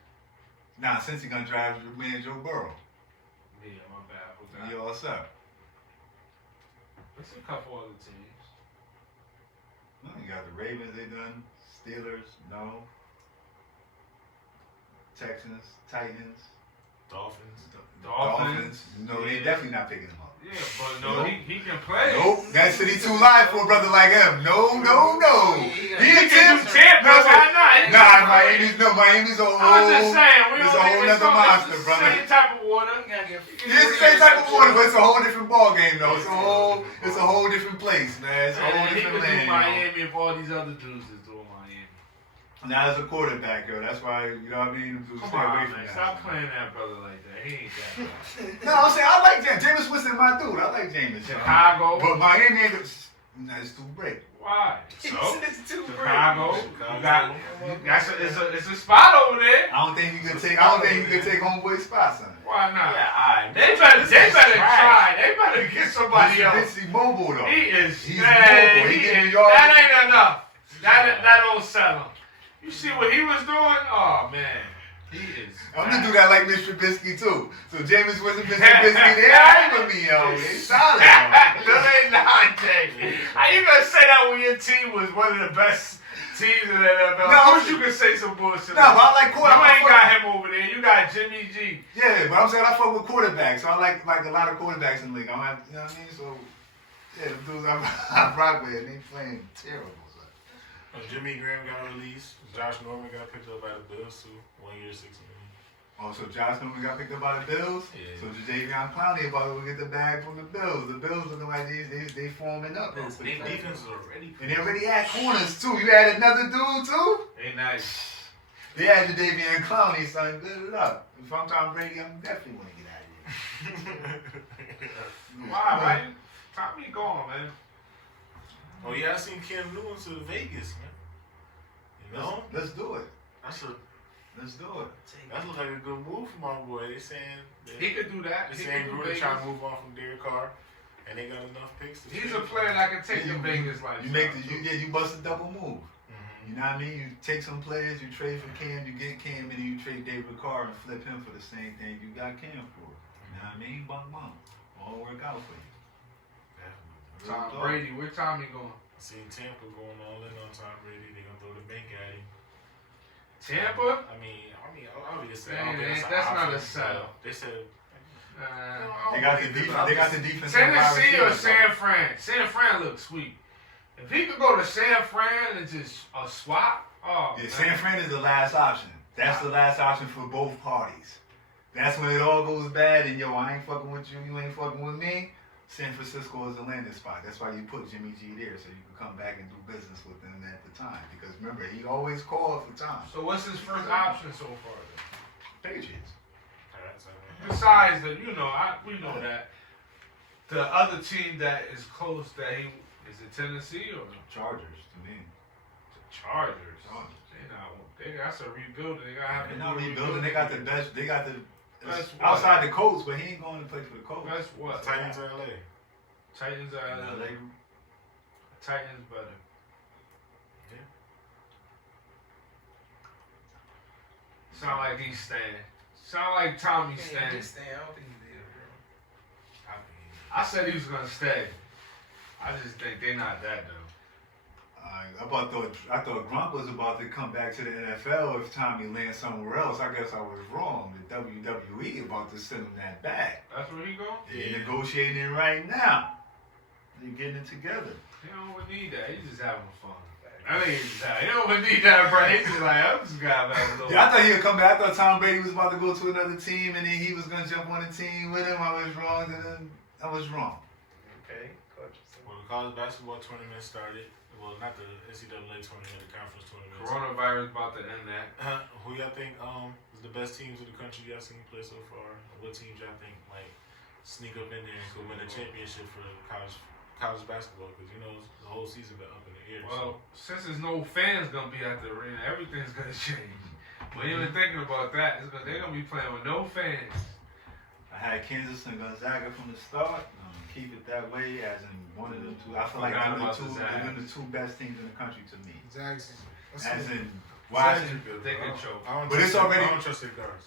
Nah, since he gonna drive me and Joe Burrow, Yeah, my bad. Forgot. you all set. There's a couple other teams. No, you got the Ravens. They done. Steelers. No. Texans. Titans. Dolphins. Dolphins. No, they Yeah. definitely not picking him up. Yeah, Yeah, but no, he can play. Nope, that city too live for a brother like him. No. He He a can do Tampa, why not? Nah, Miami's a whole. I'm just saying, we it's don't a whole it's nother monster, the brother. same type of water. Yeah, it's the same type of water, but it's a whole different ball game, though. It's a whole different place, man. It's a whole He different could do land. Miami if all these other dudes is doing Miami. Now as a quarterback, yo, that's why you know what I mean. Come Stay away on, from man. that. Stop playing that brother like that. He ain't that guy. No, I'm saying I like James. Jameis Winston, my dude. I like Jameis. Chicago. But Miami ain't. That's too big. Why? So? It's too Chicago. You got. It's a spot over there. I don't think you can take homeboy spots, son. Why not? Yeah, alright. They better try. They better get somebody else. He's mobile though. He is. He's Man, mobile. He is. can do yards. That ain't enough. That don't sell him. You see what he was doing? Oh man, he is. I'm gonna do that like Mr. Trubisky too. So Jameis Winston, Mr. Trubisky, they alright with me, yo. They solid. No, they not, Jay. How you gonna say that when your team was one of the best teams in the NFL? No, of course you can say some bullshit. No, but I like You quarterbacks. ain't got him over there. You got Jimmy G. Yeah, but I'm saying I fuck with quarterbacks. So I like a lot of quarterbacks in the league. I'm like, you know what I mean? So yeah, the dudes I rock with, they playing terrible. So. Jimmy Graham got released. Josh Norman got picked up by the Bills too. 1 year, $6 million. Oh, so Josh Norman got picked up by the Bills? Yeah. So Jadeveon Clowney about to get the bag from the Bills. The Bills looking like they forming up. That's Their defense is already. And they already had corners too. You had another dude too? Ain't nice. They had Jadeveon Clowney, son. Good luck. If I'm Tom Brady, I'm definitely want to get out of here. Why? Tommy gone, man. Oh yeah, I seen Cam Newton to Vegas, man. You know, Let's do it. Let's do it. That looks like a good move for my boy. They saying He could do that. They He saying could do Gruden Vegas. trying to move on from Derek Carr, and they got enough picks. He's a player that can take the Vegas life. You bust a double move. You know what I mean? You take some players, you trade for Cam, you get Cam, and then you trade David Carr and flip him for the same thing you got Cam for. You know what I mean? Bunk. All work out for you. Tom Brady, where Tommy going? Seen Tampa going all in on Tom Brady. They gonna throw the bank at him. Tampa? I mean, obviously, Man, that's not a option. setup. They said They got the defense. They got the defense. Tennessee or San Fran? San Fran looks sweet. If he could go to San Fran and just a swap, oh Yeah, man. San Fran is the last option. That's the last option for both parties. That's when it all goes bad and yo, I ain't fucking with you, you ain't fucking with me. San Francisco is the landing spot. That's why you put Jimmy G there so you can come back and do business with him at the time. Because remember, he always called for time. So what's his first option so far? Then? Patriots. Besides the, we know that the other team that is close that he is it Tennessee or the Chargers to me. Chargers? That's a rebuilding. They gotta have They're to not do a rebuilding. They got the best. They got the Best what? outside the Colts, but he ain't going to play for the Colts. That's what? Titans in LA. Titans are LA. Titans better. Yeah. Sound like he's staying. Sound like Tommy's staying. I don't think he's there, bro. I said he was gonna stay. I just think they're not that though. I thought Gronk was about to come back to the NFL if Tommy lands somewhere else. I guess I was wrong. The WWE about to send him that back. That's where he go? They're negotiating right now. They're getting it together. He don't even need that. He's just having fun. I think he don't even need that, bro. He's just like, I'm just gonna have a little. Yeah, I thought he would come back. I thought Tom Brady was about to go to another team and then he was gonna jump on the team with him. I was wrong. I was wrong. Okay, Well, the college basketball tournament started. Well, not the NCAA tournament, the conference tournament. Coronavirus about to end that. Who y'all think is the best teams in the country y'all seen play so far? What teams y'all think might sneak up in there and could win a championship for college basketball? Because the whole season been up in the air. Well, since there's no fans gonna be at the arena, everything's gonna change. But even thinking about that, they're gonna be playing with no fans. I had Kansas and Gonzaga from the start. Keep it that way, as in one of them two. I feel like Forgot they're about the the two best teams in the country to me. Jackson. As in Washington. They can choke. But it's already. I don't trust their guards.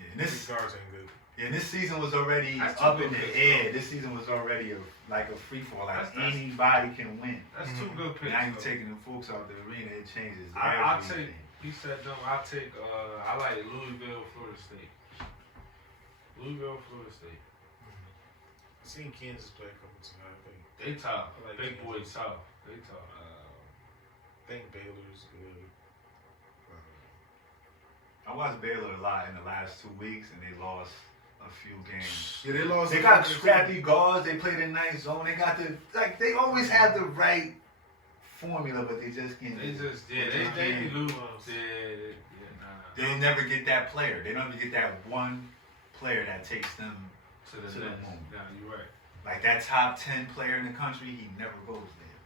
Yeah, and These this guards ain't good. and this season was already That's up too in good the picks, air. though. This season was already like a free fall. Like That's- anybody can win. That's two good picks. Now you though. taking the folks out the arena, it changes I'll everything. take. He said no. I'll take. I like Louisville, Florida State. Louisville, Florida State. I seen Kansas play a couple times. I They tough. I like Big boys Kansas. tough. They tough. think Baylor's good. I watched Baylor a lot in the last 2 weeks, and they lost a few games. Yeah, they lost. They got scrappy guards. They played a nice zone. They got the they always have the right formula, but they just can't. They just they lose. They'll never get that player. They don't even get that one player that takes them To the to next. the moon. Nah, you right. Like that top 10 player in the country, he never goes there.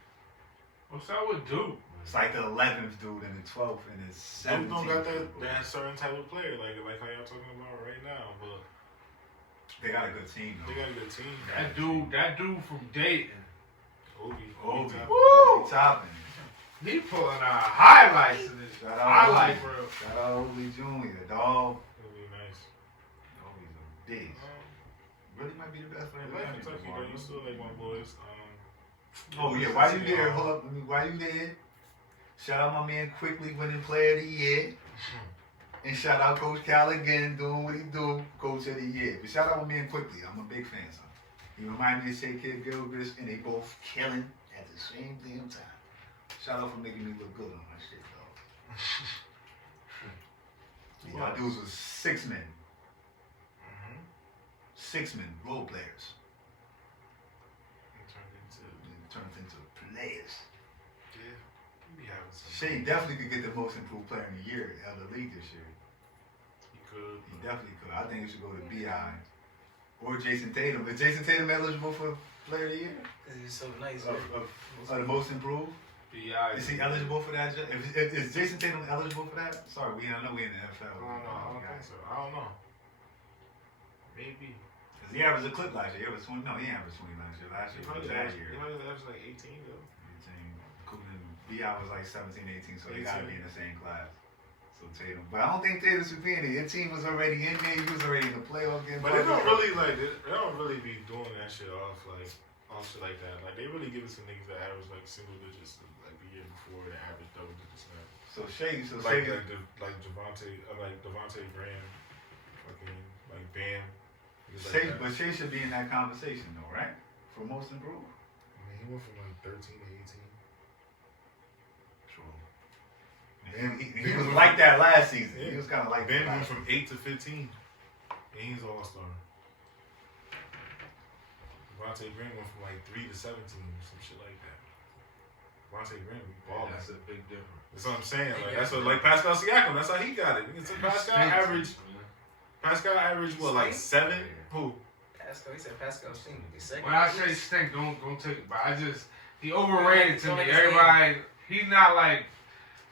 What's up with Duke? It's like the 11th dude and the 12th and the 17th. Duke don't got dude. that certain type of player like how y'all talking about right now, but They got a good team though. they got a good team. That dude from Dayton. Obi. Obi. Woo! Obi Toppin. He pulling out highlights in this. Shout out Highlight, Obi. bro. Shout out Obi Jr. Dog. It'll be nice. Obi's a beast. Really might be the best player I in the like country. Kentucky though. You still like my boys. Oh yeah, while you there, hold up. While you there, shout out my man Quickly winning Player of the Year, and shout out Coach Cal again doing what he do, Coach of the Year. But shout out my man Quickly. I'm a big fan, son. He remind me of Shea Kid Gilchrist, and they both killing at the same damn time. Shout out for making me look good on my shit, though. Y'all dudes was 6 men. 6 men, role players. Turned into players. Yeah, we be having some. Shea definitely could get the most improved player in the year out of the league this year. He could. He definitely could. I think it should go to B.I. or Jason Tatum. Is Jason Tatum eligible for player of the year? Because he's so nice. Of the most improved? B.I. Is he eligible for that? Is Jason Tatum eligible for that? Sorry, I know we in the NFL. I don't think so. I don't know. Maybe. Because he averaged a clip last year. He averaged 20. No, he averaged 20 last year. Last year was that year. He might have averaged like 18 though. B.I. was like 17, 18, so they got to be in the same class. So Tatum. But I don't think Tatum should be in it. Your team was already in there. You was already in the playoff game. But they don't really they don't really be doing that shit off shit like that. Like they really give it to niggas that average like single digits like the year before they average double digits now. So Shea, Like Devontae Graham, fucking like Bam. niggas like that. But Shea should be in that conversation though, right? For most improved. I mean, he went from like 13 to 18. True. He was like that last season. Yeah. He was kind of like Ben that went last from 8 to 15, and he's All Star. Devontae Graham went from like 3 to 17, some shit like that. Devontae Graham, balling. That's a big difference. That's what I'm saying. Like that's what like Pascal Siakam. That's how he got it. Pascal averaged what like 7? Who? Pascal, he said Pascal stink. When I say stink, don't take it. But he overrated to me. Everybody, he's not like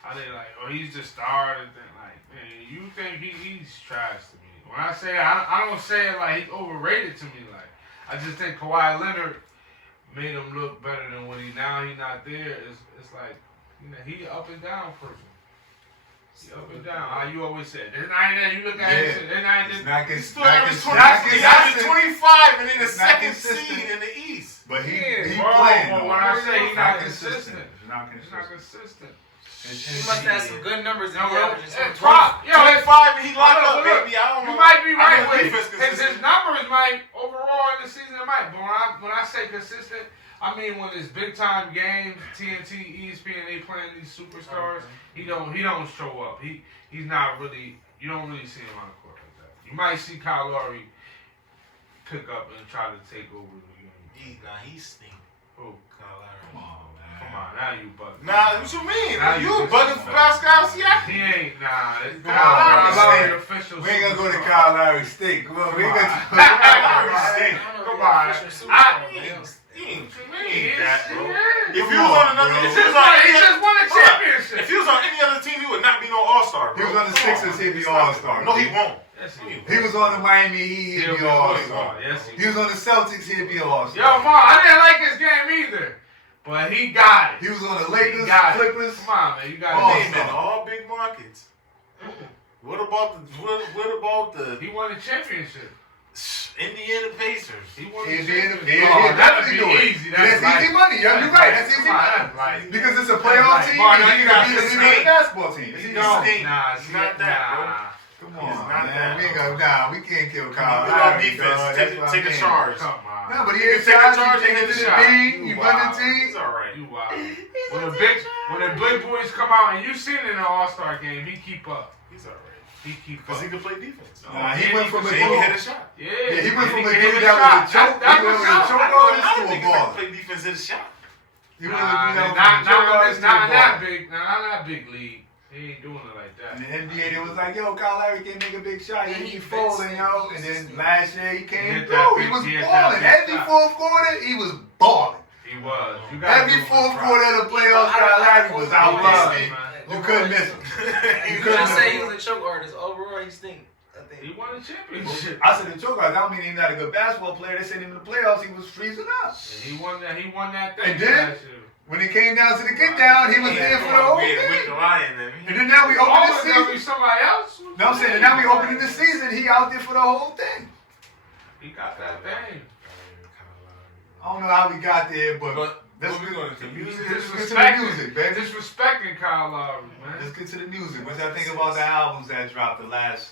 how they like. Oh, he's just started. Like, man, you think he's trash to me? When I say I don't say it like he's overrated to me. Like, I just think Kawhi Leonard made him look better than what he now. He not there. It's like he up and down person. He up and down. How you always said. They're not there. You look at it. They're not It's there. not He consistent. averaged 25 and then the It's not second consistent. seed in the East. But he Bro, playing though. when I say he's not consistent. consistent, It's not he's not consistent. consistent. He must have some good numbers in No, the averages. prop. Yo, 25 and he locked up, look, baby. I don't know. you might be I right know with defense his consistent. numbers might overall in the season it might. But when I say consistent, I mean when it's big time games, TNT, ESPN, they playing these superstars, he don't show up. He's not really. You don't really see him on the court like that. You might see Kyle Lowry pick up and try to take over the game. He stink. Who? Kyle Lowry. Come on, man. Come on, now you bugging. Nah, what you mean? Now You you bugging for Pascal Siakam? He ain't. Nah. It's Come Kyle on, Lowry man. official. We ain't gonna go to superstar. Kyle Lowry State. Come on, we ain't gonna. Come on. He ain't He that, bro. is. If he was on another, He if he was on just any, won a championship. if he was on any other team, he would not be no All-Star, bro. He was on the Come Sixers, man. he'd be All-Star. No, he won't. Yes, He was on the Miami Heat, he'd be All-Star. Yes, He was on the Celtics, he'd be All-Star. Yo, Mark, I didn't like his game either, but he got it. He was on the He Lakers, got it. Clippers. Come on, man, you got Oh, it. Name in all big markets. What about the He won a championship. Indiana Pacers? He won He'd a be in the championship. he'd That'd definitely be do it. easy. That's That's easy money. You're right. That's easy money. money. Because it's a playoff That's team. right. You Mark, got to you beat got a to basketball team. It's easy. No, stink. nah, It's not that, bro. Come It's on, not man. that. We ain't gonna. Nah, we can't kill Kyle Put on Lowry, defense. dog. That's what I Take a mean. charge. Come on. No, but he can ain't take a shots, charge he and hit take it the to the shot. beam, he You run the wild. team. He's alright. You wild. When the big boys come out, and you seen it in the All-Star game, he keep up. He's alright. He keep Because up. he can play defense. Nah, he went from a So he can dude. hit a shot. Yeah, He went from a can dude hit that was a shot. choke. That's He went what's with a up. choke I artist don't to a think he can baller. play defense hit a shot. He went Nah, from a not choke artist to a that baller. big. Not that big league. He ain't doing it like In that. the NBA, they was like, yo, Kyle Lowry can make a big shot. Yeah, He he keep folding, fits yo. it. And then last year, he came hit through. that He big- was he hit that balling. big Every shot. fourth quarter, he was balling. He was. You got Every fourth quarter of the playoffs, Kyle Lowry was out He there, was, man. man. You couldn't miss him. You You could just say he couldn't was a choke artist. Overall, he stink. I think. He won a championship. I said the choke artist. I don't mean he's not a good basketball player. They said him in the playoffs, he was freezing up. And he won that. He won that thing And then- last year. When it came down to the get down, he was there for the whole We thing. the lion then. And then now we open Oh, the it's gonna be season. somebody else. No, I'm saying, and now we opening the season. He out there for the whole thing. He got that thing. I don't know how we got there, but But let's what we going to music? Let's get to the music, baby. Disrespecting Kyle Lowry, man. Let's get to the music. What y'all think about the albums that dropped the last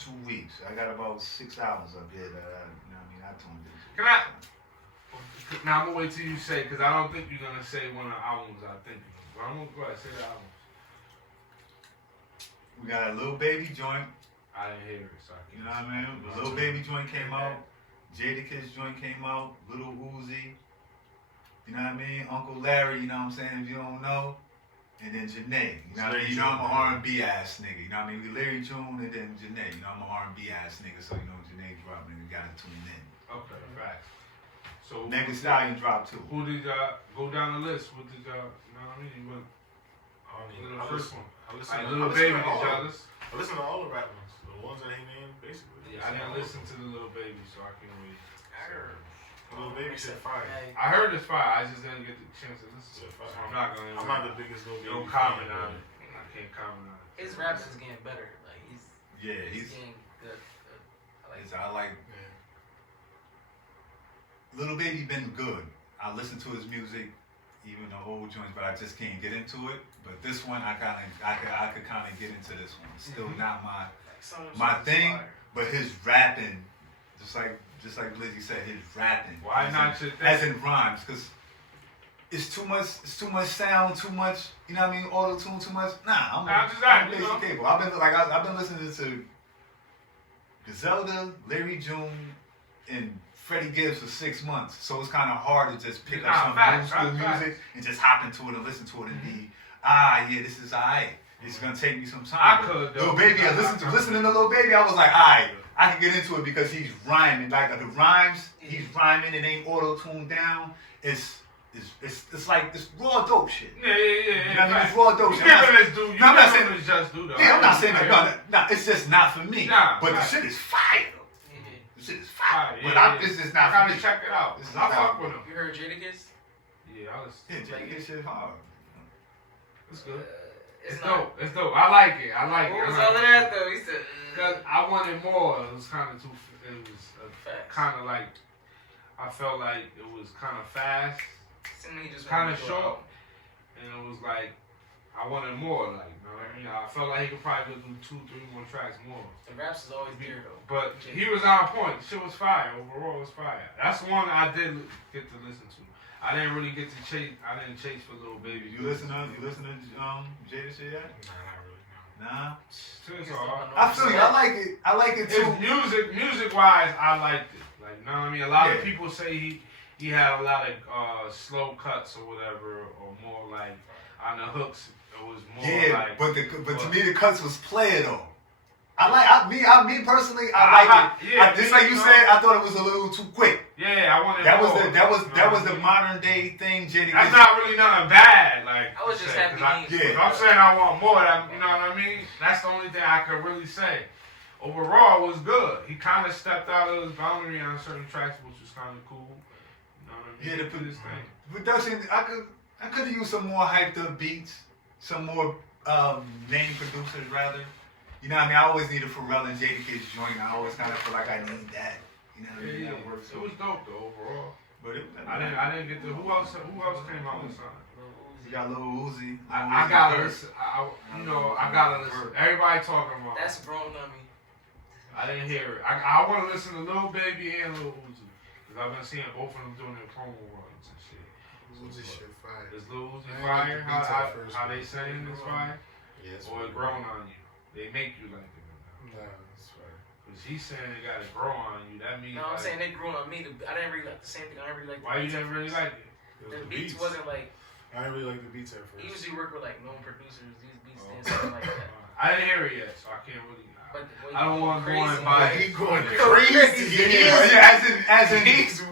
2 weeks? I got about 6 albums up here that I tuned into. Can I? Now I'm gonna wait till you say, because I don't think you're gonna say one of the albums I think. But I'm gonna go ahead and say the albums. We got a Lil Baby joint. I didn't hear it, so I can't. You know what I mean? The Lil Baby joint came out. Jadakiss joint came out. Little Uzi. You know what I mean? Uncle Larry. You know what I'm saying? If you don't know. And then Janae. You know what I mean? You know I'm an R&B ass nigga. You know what I mean? We Larry June and then Janae. You know I'm an R&B ass nigga. So you know Janae dropped and you gotta tune in. Okay, facts. So Megan Stallion dropped too. who did y'all go down the list? What did y'all? You know what I mean? You went the first one. Like Little Baby, did y'all listen? I listen to all the rap ones. The ones that he named, basically. Yeah, I didn't listen to the Little Baby, so I can't really. Little Baby shit fire. I heard it's fire. I just didn't get the chance to listen to it. Shit fire. So I'm not gonna. I'm not the biggest Little Baby. No comment on it. I can't comment on it. His rap is getting better. Like he's He's getting good. I like Little Baby been good. I listen to his music, even the old joints, but I just can't get into it. But this one, I could kind of get into this one. Still not my thing, but his rapping, just like Blizzy said, his rapping. Why not your thing? As in rhymes, because it's too much sound, too much. You know what I mean? Auto tune, too much. I'm just that, you basic know? cable. I've been listening to Griselda, Larry June, and Freddie Gibbs for 6 months, so it's kind of hard to just pick up some new school music and just hop into it and listen to it and be, this is alright. It's gonna take me some time. I could, Lil Baby, listening to Lil Baby, I was like, alright, I can get into it because he's rhyming. Like the rhymes, he's rhyming. It ain't auto tuned down. It's like this raw dope shit. Yeah. You know what I mean? It's raw dope You shit. giving this dude, No, I'm not you saying- giving this just dude though. Yeah, I'm not saying that. No, it's just not for me. Nah, but the right. shit is fire. The shit is fire. Yeah, But this is not I for gotta me. check it out. This is I not- fuck with him. You heard Jadakiss? Yeah, I was. Yeah, Jay, this shit hard. It's good. It's dope. It's dope. I like it. What was all of that though? He said. Because I wanted more. It was kind of too. It was Facts. kind of like. I felt like it was kind of fast, Seemed like he just kind wanted of to go short, out. and it was like I wanted more. Like, you know what I mean? I felt like he could probably do 2-3 more tracks more. The raps is always there though. But he was on point. Shit was fire. Overall, it was fire. That's one I did get to listen to. I didn't really get to chase. I didn't chase for Little Baby. You listen to Jada shit yet? Nah. It's hard. I feel you. I like it too. His music wise, I liked it. Like, you know what I mean? A lot of Yeah. people say he had a lot of slow cuts or whatever, or more like on the hooks. It was more like. but to me the cuts was player though. Me personally, I like it. Yeah, Just like you said, I thought it was a little too quick. Yeah, I wanted That was more, that was the modern day thing, Jada. That's not really nothing bad. Like I was just happy Yeah. I'm saying I want more. You know what I mean? That's the only thing I could really say. Overall, it was good. He kind of stepped out of his boundary on certain tracks, which was kind of cool. You know what I mean? Yeah, He did his thing. Production, I could have used some more hyped up beats, some more named producers rather. You know what I mean? I always need a Pharrell and Jadakiss joint. I always kind of feel like I need that. You know what I mean? That works. It was dope though overall. But I didn't get to who else came out with something. You got Lil Uzi. I gotta listen. I gotta listen. Everybody talking about. That's grown on me. I didn't hear it. I want to listen to Lil Baby and Lil Uzi. Cause I've been seeing both of them doing their promo runs and shit. Uzi shit fire. Is Lil Uzi I ain't fire? like the beats at first, How man. they sing is fire? Yes. Or it grown on you? They make you like it. Nah, it's fire. Cause he's saying it got to grow on you. That means. No, I'm like, saying they grew on me. I didn't really like the same thing. I didn't really like. Why you didn't really like it? The beats wasn't like. I didn't really like the beats at He first. usually work with like known producers. These beats didn't sound like that. I didn't hear it yet, so I can't really. But the way I don't he want to go crazy. and buy He it. going Crazy. crazy. As in He's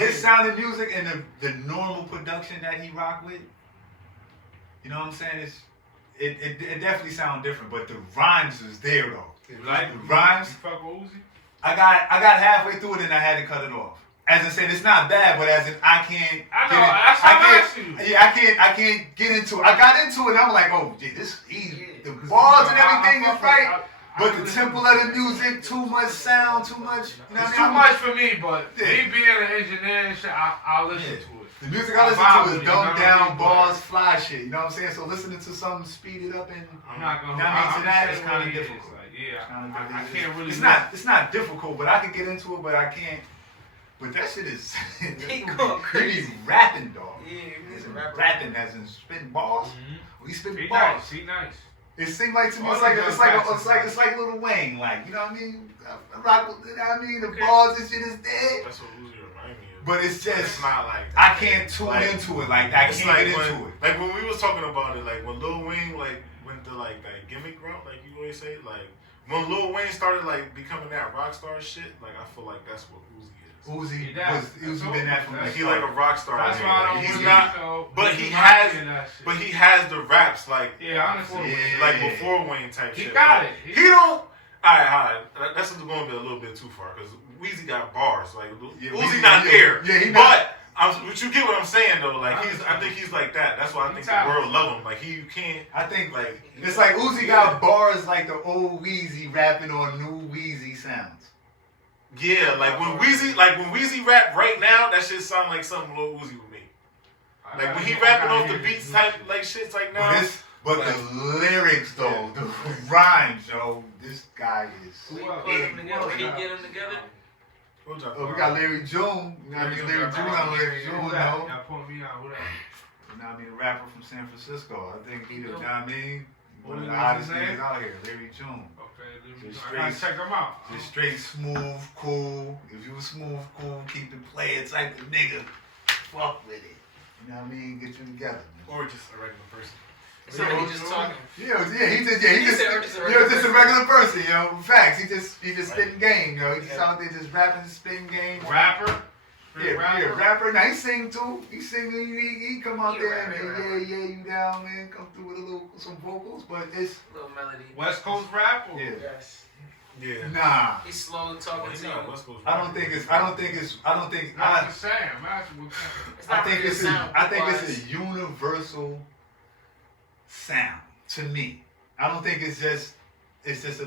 his sound of music and the normal production that he rock with, you know what I'm saying? It definitely sounds different, but the rhymes is there though. You like the rhymes? You fuck with Uzi? I got halfway through it and I had to cut it off. As I said, it's not bad, but as in I can't. I know. get it- That's how I'm asking you. Yeah, I can't get into it. I got into it and I'm like, oh, gee, this easy. The bars and everything is right. But the tempo of the music, too much sound, too much. You know what It's I too mean? much for me, but Yeah. me being an engineer and shit, I'll listen to it. The music I listen to is dumbed down, bars, fly shit. You know what I'm saying? So listening to something speeded up and I'm not gonna. now to that is understand kind what of it is. difficult. Like, yeah, I It's can't really. It's not difficult, but I can get into it, but I can't. But that shit is. He going He crazy. be rapping, dog. Yeah, he's a rapper. Rapping as in spitting bars. Mm-hmm. We spitting He bars. nice. He nice. It seems like to me, All it's like these it's young like cats it's like Lil Wayne, like you know what I mean? I rock with, you know what I mean? The Okay. bars and shit is there, That's what Uzi remind me of. but it's It's just not like I can't tune like, into it like that. I It's can't like get when, into it. like when we was talking about it, like when Lil Wayne like went to like that gimmick route, like you always say, like when Lil Wayne started like becoming that rock star shit, like I feel like that's what Uzi is. Uzi Yeah, was Uzi been that from Like the he like a start. rock star. That's nigga. why I don't Like, he's really not, know. but he Uzi has- rocking that shit. but he has the raps like Yeah, honestly. Yeah. like before Wayne type He shit. got Like, it. He don't. Alright. That's going to be a little bit too far because Weezy got bars. Like Yeah, Uzi Weezy- not yeah, there. yeah, he not. But you get what I'm saying though. Like I think he's like that. That's why I think the world love him. Like you can't. I think like it's like Uzi got bars like the old Weezy rapping on new Weezy sounds. Yeah, like when Weezy rap right now, that shit sound like something Lil Uzi would make. Like when he rapping off the beats type like shit like now. But the lyrics though, the rhymes, yo, this guy is. We put them together. We get them together. Oh, we got Larry June. You know what I mean? Larry June, I'm Larry June, Who though. that? Y'all pulling me out. Who that? You know what I mean? A rapper from San Francisco. I think he, you know what I mean? One of the What hottest is his name? niggas out here, Larry June. Okay, Just I gotta straight- check them out. Just straight smooth, cool. If you was smooth, cool, keep it playing type of nigga, fuck with it. You know what I mean? Get you together. Or just a regular person. It's not like he just talking. He just a regular person, yo. Facts. He just spitting game, yo. He just out there just rapping, spitting game. Rapper. Yeah, rapper. Now he sing too. He sing. He come out He there rap, and yeah, you down, man. Come through with some vocals, but it's Little melody. West Coast rap. Or? yeah. Yes. Yeah. Nah. He's slow talking to you. I don't think. I'm just saying. I'm asking what It's I not think really it's sound. a universal sound to me. I don't think it's just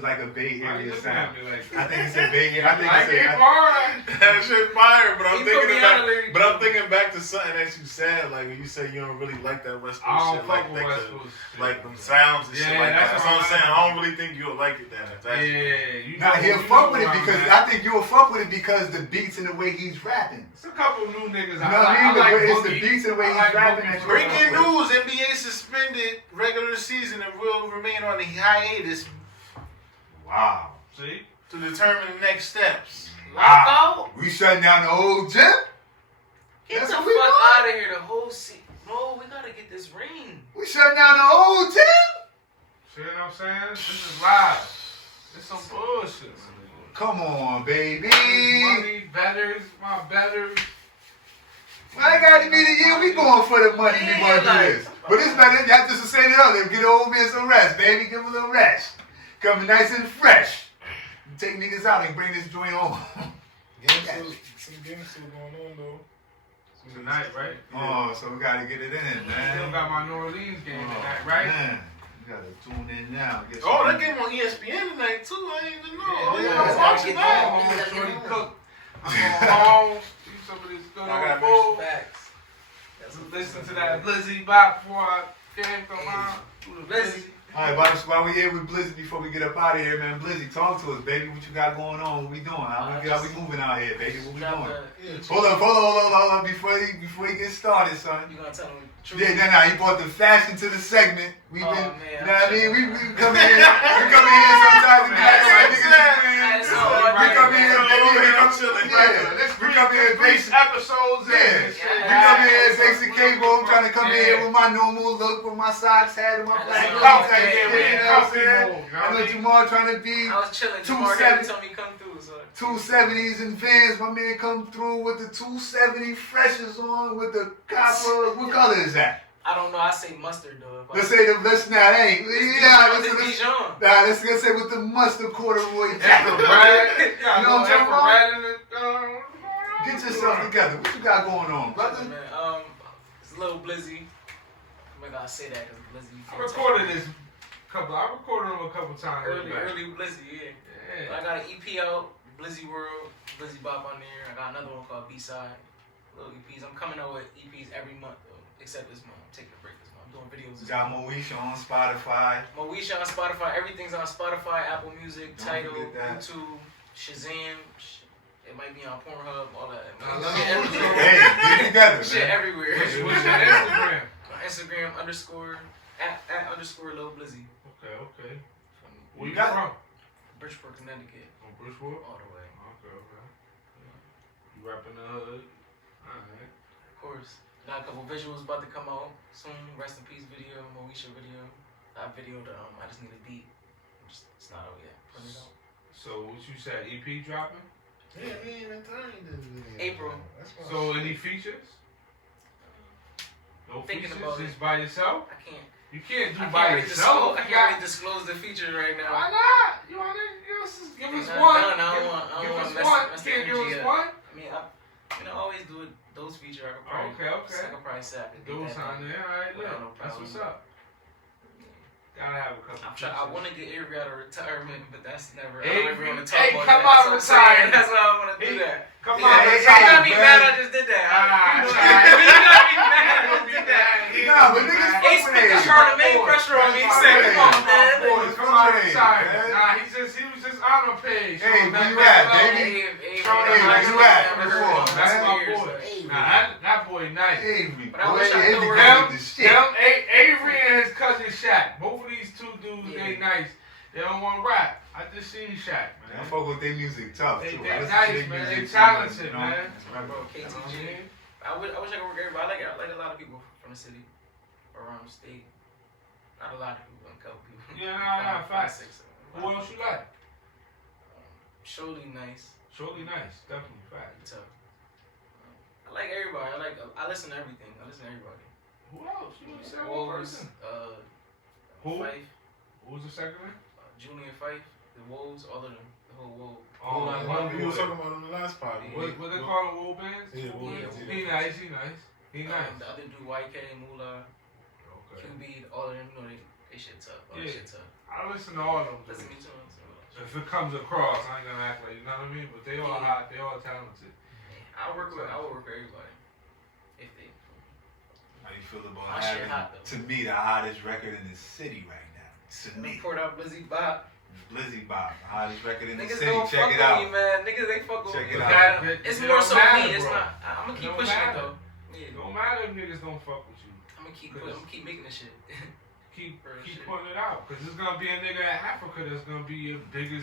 like a Bay Why you Area looking sound. at me like I think it's a Bay Area. I think like it's it, a, boy. That shit fire, but He put me out of there. I'm thinking back to something that you said, like when you said you don't really like that West I Coast don't shit, fuck like with West the, Coast shit. like them sounds and shit Yeah, like that. that's That's what I'm what saying. I'm- I don't really think you'll like it then. If that's Yeah, you Nah, know, he'll you fuck know with it where I'm because at. I think you'll fuck with it because the beats and the way he's rapping. It's a couple new niggas. You know what I mean? like It's Boogie. the beats and the way I he's like rapping Boogie that for you Breaking fuck with. news: NBA suspended regular season and will remain on a hiatus Wow. See? to determine the next steps. Lock out. We shutting down the old gym? Get That's the what fuck we doing? out of here. The whole seat. No, we gotta get this ring. We shutting down the old gym? See what I'm saying? This is live. This some bullshit. Come on, baby. Money, betters, my betters. I gotta be the year we going for the money. We Yeah, gonna do this. But it's better. Y'all just saying it earlier. Get the old man some rest, baby. Give him a little rest. Coming nice and fresh. Take niggas out and bring this joint home. Some games still going on though. Tonight, right? Oh, so we gotta get it in, Still man. got my New Orleans game Oh, tonight, right? Man. You gotta tune in now. Get Oh, some- that game on ESPN tonight too. I didn't even know. Yeah, Oh, yeah, yeah, I I'm gotta watching get that. home, You gotta Shorty get cook. I'm going home. Eat some of this good I got old food. Facts. That's Listen to that Blizzy Bop before I came from my Blizzy. All right, while we here with Blizzy, before we get up out of here, man, Blizzy, talk to us, baby. What you got going on? What we doing? How we moving out here, baby? What we doing? Hold up. Before he gets started, son. You gonna tell him the truth? Yeah, nah. He brought the fashion to the segment. We been, man, you know what I mean? We come in here sometimes and be like, all right, niggas is playing. We come in here, we come in here basic episodes. We come in here basic cable. I'm trying to come in here with my normal look, with my socks, hat, and my black coat. I know Jamal trying to be I was chilling. Jamal told me come through. So. 270s and Vans. My man come through with the 270 freshes on with the copper. What color is that? I don't know. I say mustard though. Let's say let's not ain't. Yeah, let's say with the mustard corduroy jacket. You know what I'm talking about? Get yourself together. What you got going on, brother? Man, it's a little Blizzy. I gotta say that because Blizzy. I recorded him a couple times. Early Blizzy, yeah. But I got an EP out, Blizzy World, Blizzy Bop on there. I got another one called B-Side. Little EPs. I'm coming out with EPs every month though, except this month. I'm taking a break this month. I'm doing videos this got month. Moesha on Spotify. Moesha on Spotify. Everything's on Spotify, Apple Music, Tidal, YouTube, Shazam. It might be on Pornhub, all that. Hey, get it together, Shit man. everywhere. What's your Instagram? Instagram underscore at underscore Lil Blizzy. Okay. Where you from? Bridgeport, Connecticut. From Bridgeport? All the way. Okay. You rapping the hood? Alright. Of course. Got a couple visuals about to come out soon. Rest in Peace video, Moesha video. That video, I just need a beat. It's not out yet. Put it out. So what you said, EP dropping? Yeah, me and Antonio. April. So any features? No Thinking features? about Just by yourself? I can't. You can't do I by can't yourself. I can't really disclose the features right now. Why not? You want to give us one? I don't want to one. mess the Can't give energy us up. one? I mean, I always do it. Those features I could probably. Okay. I could probably say I could do Those that. on there, alright, look. No That's problem. what's up. Gotta have a couple. I want to get Avery out of retirement, but that's never. Avery, I don't ever want to talk hey, about come that. out of retirement. That's why I want to do Hey, that. Come Yeah, on, you let's gotta go, be man. mad I just did that. You gotta be mad I just did that. Nah, but niggas He fuck with spit the Avery. Charlemagne pressure on me. He said, come on, man. Come on, Hey, sorry. man. Nah, he was just on the page. Hey, So where you that- at, baby? Hey, where you at? Never Come heard on, of him. That's man. my Weird, boy. so. Nah, that boy nice. Avery, But I wish I Avery could got Them, the shit. Avery and his cousin Shaq. Both of these two dudes, they Yeah. nice. They don't want to rap. I just seen Shaq, I man. fuck with their music tough They too. nice, I listen to man. their They music too, talented, you know? man. Bro, You know what I KTG. mean? I wish I could work with everybody. I like a lot of people from the city, around the state. Not a lot of people, a couple people. Yeah, nah, Five, facts. 6. Who else you like? Surely nice. Surely nice, definitely fact. Tough. I like everybody. I listen to everything. I listen to everybody. Who else? You only said one Wolves, person. Who? Fife, Who was the second one? Julian Fife, the Wolves, all of them, the whole Wolves. Oh, Like one we were boy. talking about on the last pod. What they call them? Wool bands? Yeah, Wool bands, He nice. He nice. The other dude, YK, Moolah, Okay. QB, all of them, you know, they shit tough. All that Yeah. shit tough. I listen to all of them. Listen to me too. If it comes across, I ain't gonna act like, you know what I mean? But they all hot, they all talented. I would work with everybody. If they. How you feel about My shit having, hot, though. to me, the hottest record in the city right now? To me, Report out Blizzy Bop. Blizzy Bop, the hottest record in the Niggas city. don't Check fuck it with out. me, man. Niggas, they fuck with Check me. it But out. It's it more don't so matter, me. It's bro. not. I'm gonna It keep don't pushing it matter. though. Yeah. It don't matter if niggas don't fuck with you. I'm gonna keep making this shit. Keep Shit. putting it out. Because there's gonna be a nigga in Africa that's gonna be a bigger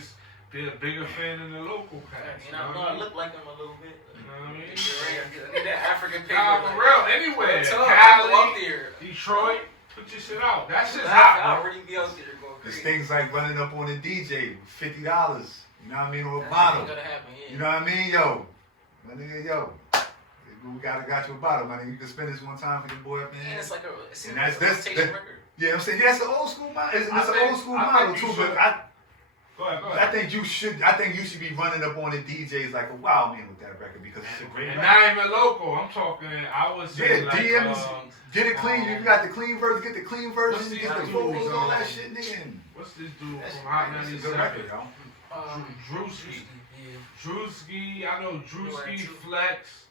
fan than the local cats. And I know I look like them a little bit. You know what I mean? I need that African paper. Nah, for real, anywhere. I'm telling you, I go out Cali, there. Detroit, put your shit out. That shit's I hot, bro. already be out there going There's crazy. things like running up on a DJ with $50. You know what I mean, or a That bottle. ain't gonna happen. Yeah. You know what I mean, yo, my nigga, yo. We got you a bottle, my nigga. You can spend this one time for your boy up in And here. it's like it seems And like that's- a rotation record. Yeah, I'm saying that's an old school model. It's an I think- old school I model think you too. But should- I Go ahead. think you should be running up on the DJs like a wild man with that record because it's a great And record. not even local. I'm talking, I would say Yeah, like, DMs. Get it clean. You got the clean version. Get the clean version. What's Get the these vocals, dudes, all that shit, nigga. what's this dude That's from Hot a good 97? record, yo. Drewski. Yeah. Drewski, I know Drewski, too. Flex.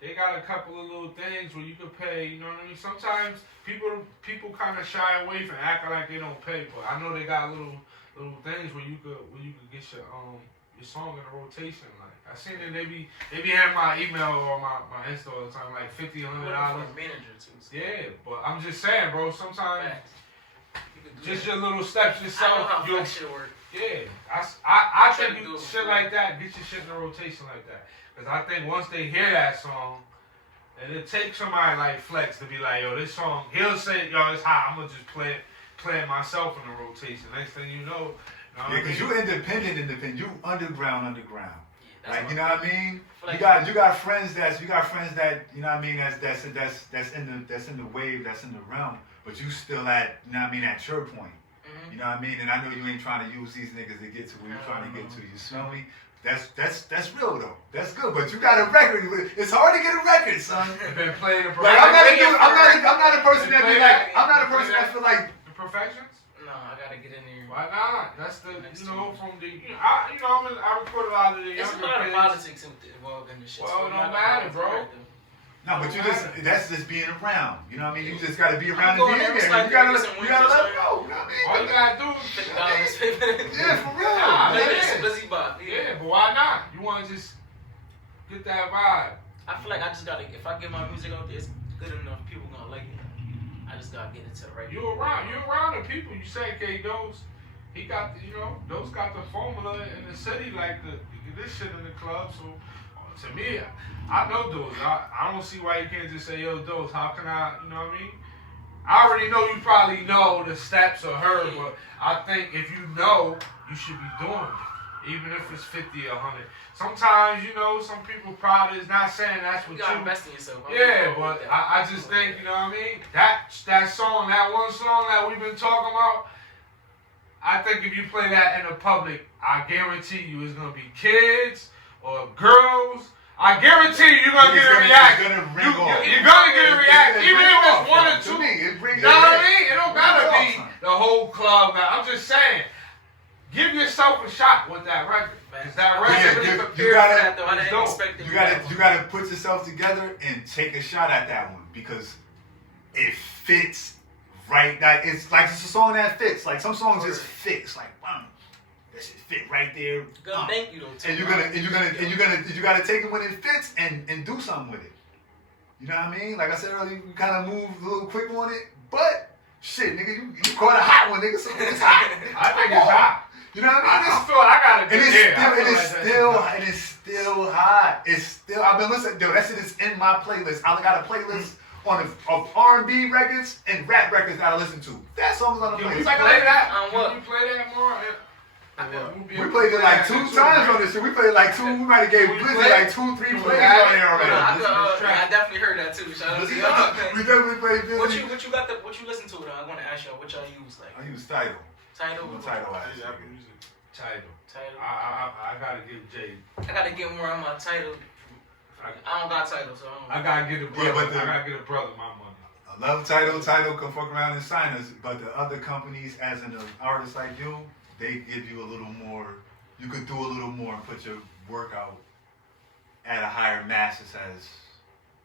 they got a couple of little things where you could pay. You know what I mean? Sometimes people kind of shy away from acting like they don't pay, but I know they got little things where you could get your song in a rotation. Like I seen it, they be having my email or my Insta all the time, like $50, $100. Manager too. So. Yeah, but I'm just saying, bro. Sometimes Facts. just your little steps yourself. I know how flex shit work. Yeah, I think you shit like that. Get your shit in a rotation like that. Because I think once they hear that song, and it takes somebody like Flex to be like, yo, this song, he'll say, yo, it's hot. I'm gonna just play it myself in the rotation. Next thing you know, yeah, because you independent. You underground. Yeah, Like, you know what I mean? Like, you got friends that you know what I mean, that's in the wave, that's in the realm, but you still at, you know what I mean, at your point. Mm-hmm. You know what I mean? And I know you ain't trying to use these niggas to get to where you're trying to get to. You smell me? That's real though. That's good. But you got a record. It's hard to get a record, son. You've been playing the Like I'm not a person that be like, I'm not a person that feel like the Perfections. No, I gotta get in there. Why not? That's the from the I record a lot of the It's a younger lot of kids. politics involved in this shit. Well, so it I'm don't not matter, gonna bro. correct them. no, but that's just being around. You know what I mean? You just gotta be around I'm and be going in there, there. You gotta let some it go. You know what I mean? All you gotta do is $50. Yeah, for real. Nah, Maybe yeah. it's a Blizzy Bop. yeah, but why not? You want to just get that vibe. I feel like I just gotta, if I get my music out there, it's good enough, people gonna like it. I just gotta get it to the right You around the people. You say, okay, he got the, those got the formula in the city, like you get this shit in the club. So to me, I know those. I don't see why you can't just say, yo, those. How can I, you know what I mean? I already know you probably know the steps of her, but I think if you know, you should be doing it, even if it's 50 or 100. Sometimes, some people probably is not saying that's what You gotta invest in yourself. Yeah, but I just think, you know what I mean? That song, that one song that we've been talking about, I think if you play that in the public, I guarantee you it's gonna be kids or girls. I guarantee you're gonna get a reaction. You're gonna get a reaction, even if it's one or two. You know what I mean? It don't gotta be the whole club. I'm just saying, give yourself a shot with that record. Cause that record, you gotta put yourself together and take a shot at that one because it fits right. Like it's a song that fits. Like some songs just fits. Like that shit fit right there. Thank you though. And you gotta take it when it fits and do something with it. You know what I mean? Like I said earlier, you kind of move a little quick on it, but shit, nigga, you caught a hot one, nigga. So it's hot. I think it's hot. You know what I mean? I feel I gotta get It is still hot. It's still. I've been listening. Dude, that shit is in my playlist. I got a playlist of R&B records and rap records that I listen to. That song's on the playlist. Play that. What? Can you play that more? We played it like 2 times on this shit. We played it like 2. We might have gave Blizzy like 2, 3 plays on there already. I definitely heard that too. Shout out to y'all. We definitely played Blizzy. What you listen to though? I want to ask y'all what y'all use like. I use Tidal. Tidal. Tidal. Tidal. I gotta give Jay. I gotta get more on my Tidal. I don't got Tidal, so I gotta get a brother. I gotta get a brother my money. I love Tidal. Tidal can fuck around and sign us, but the other companies, as an artist like you, they give you a little more. You could do a little more and put your work out at a higher mass as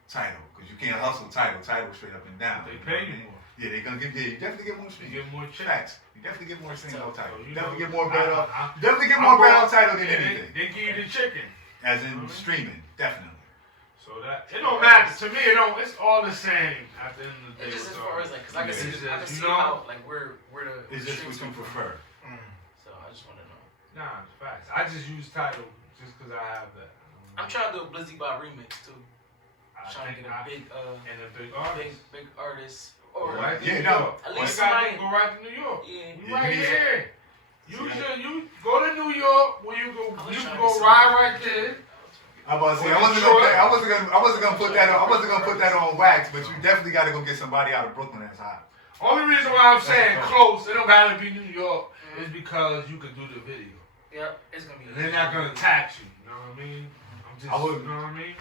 Tidal, because you can't hustle Tidal straight up and down. They pay you more. Yeah, they gonna give. Yeah, you definitely get more streams. You get more checks. Facts. You definitely get more streams on Tidal. So, You definitely get more bread off. I- Definitely get more bread on Tidal than They anything. give you the chicken. As in streaming, definitely. So that it don't matter to me. It's all the same at the end of the day. it's just as so, far as like, cause I can see, it's I can just, see how like where the It's just streams what you come from. prefer. So I just want to know. Nah, it's facts. I just use Tidal just because I have that. I'm trying to do a Blizzy Bop remix too. I Trying to think get a big and a big artist. big artist. Or Right to Yeah, New no. York. At All least you gotta somebody- do is go right to New York. yeah. You Yeah, right you need here. See, You go to New York where you I was can trying go to ride right there. I was about to say I wasn't gonna put that on. I wasn't gonna put that on wax, but you definitely got to go get somebody out of Brooklyn that's hot. Only reason why I'm saying That's close, it don't gotta be New York, is because you could do the video. Yeah, it's gonna be. And they're not gonna tax you. You know what I mean? I'm just, I wouldn't. you know what I mean?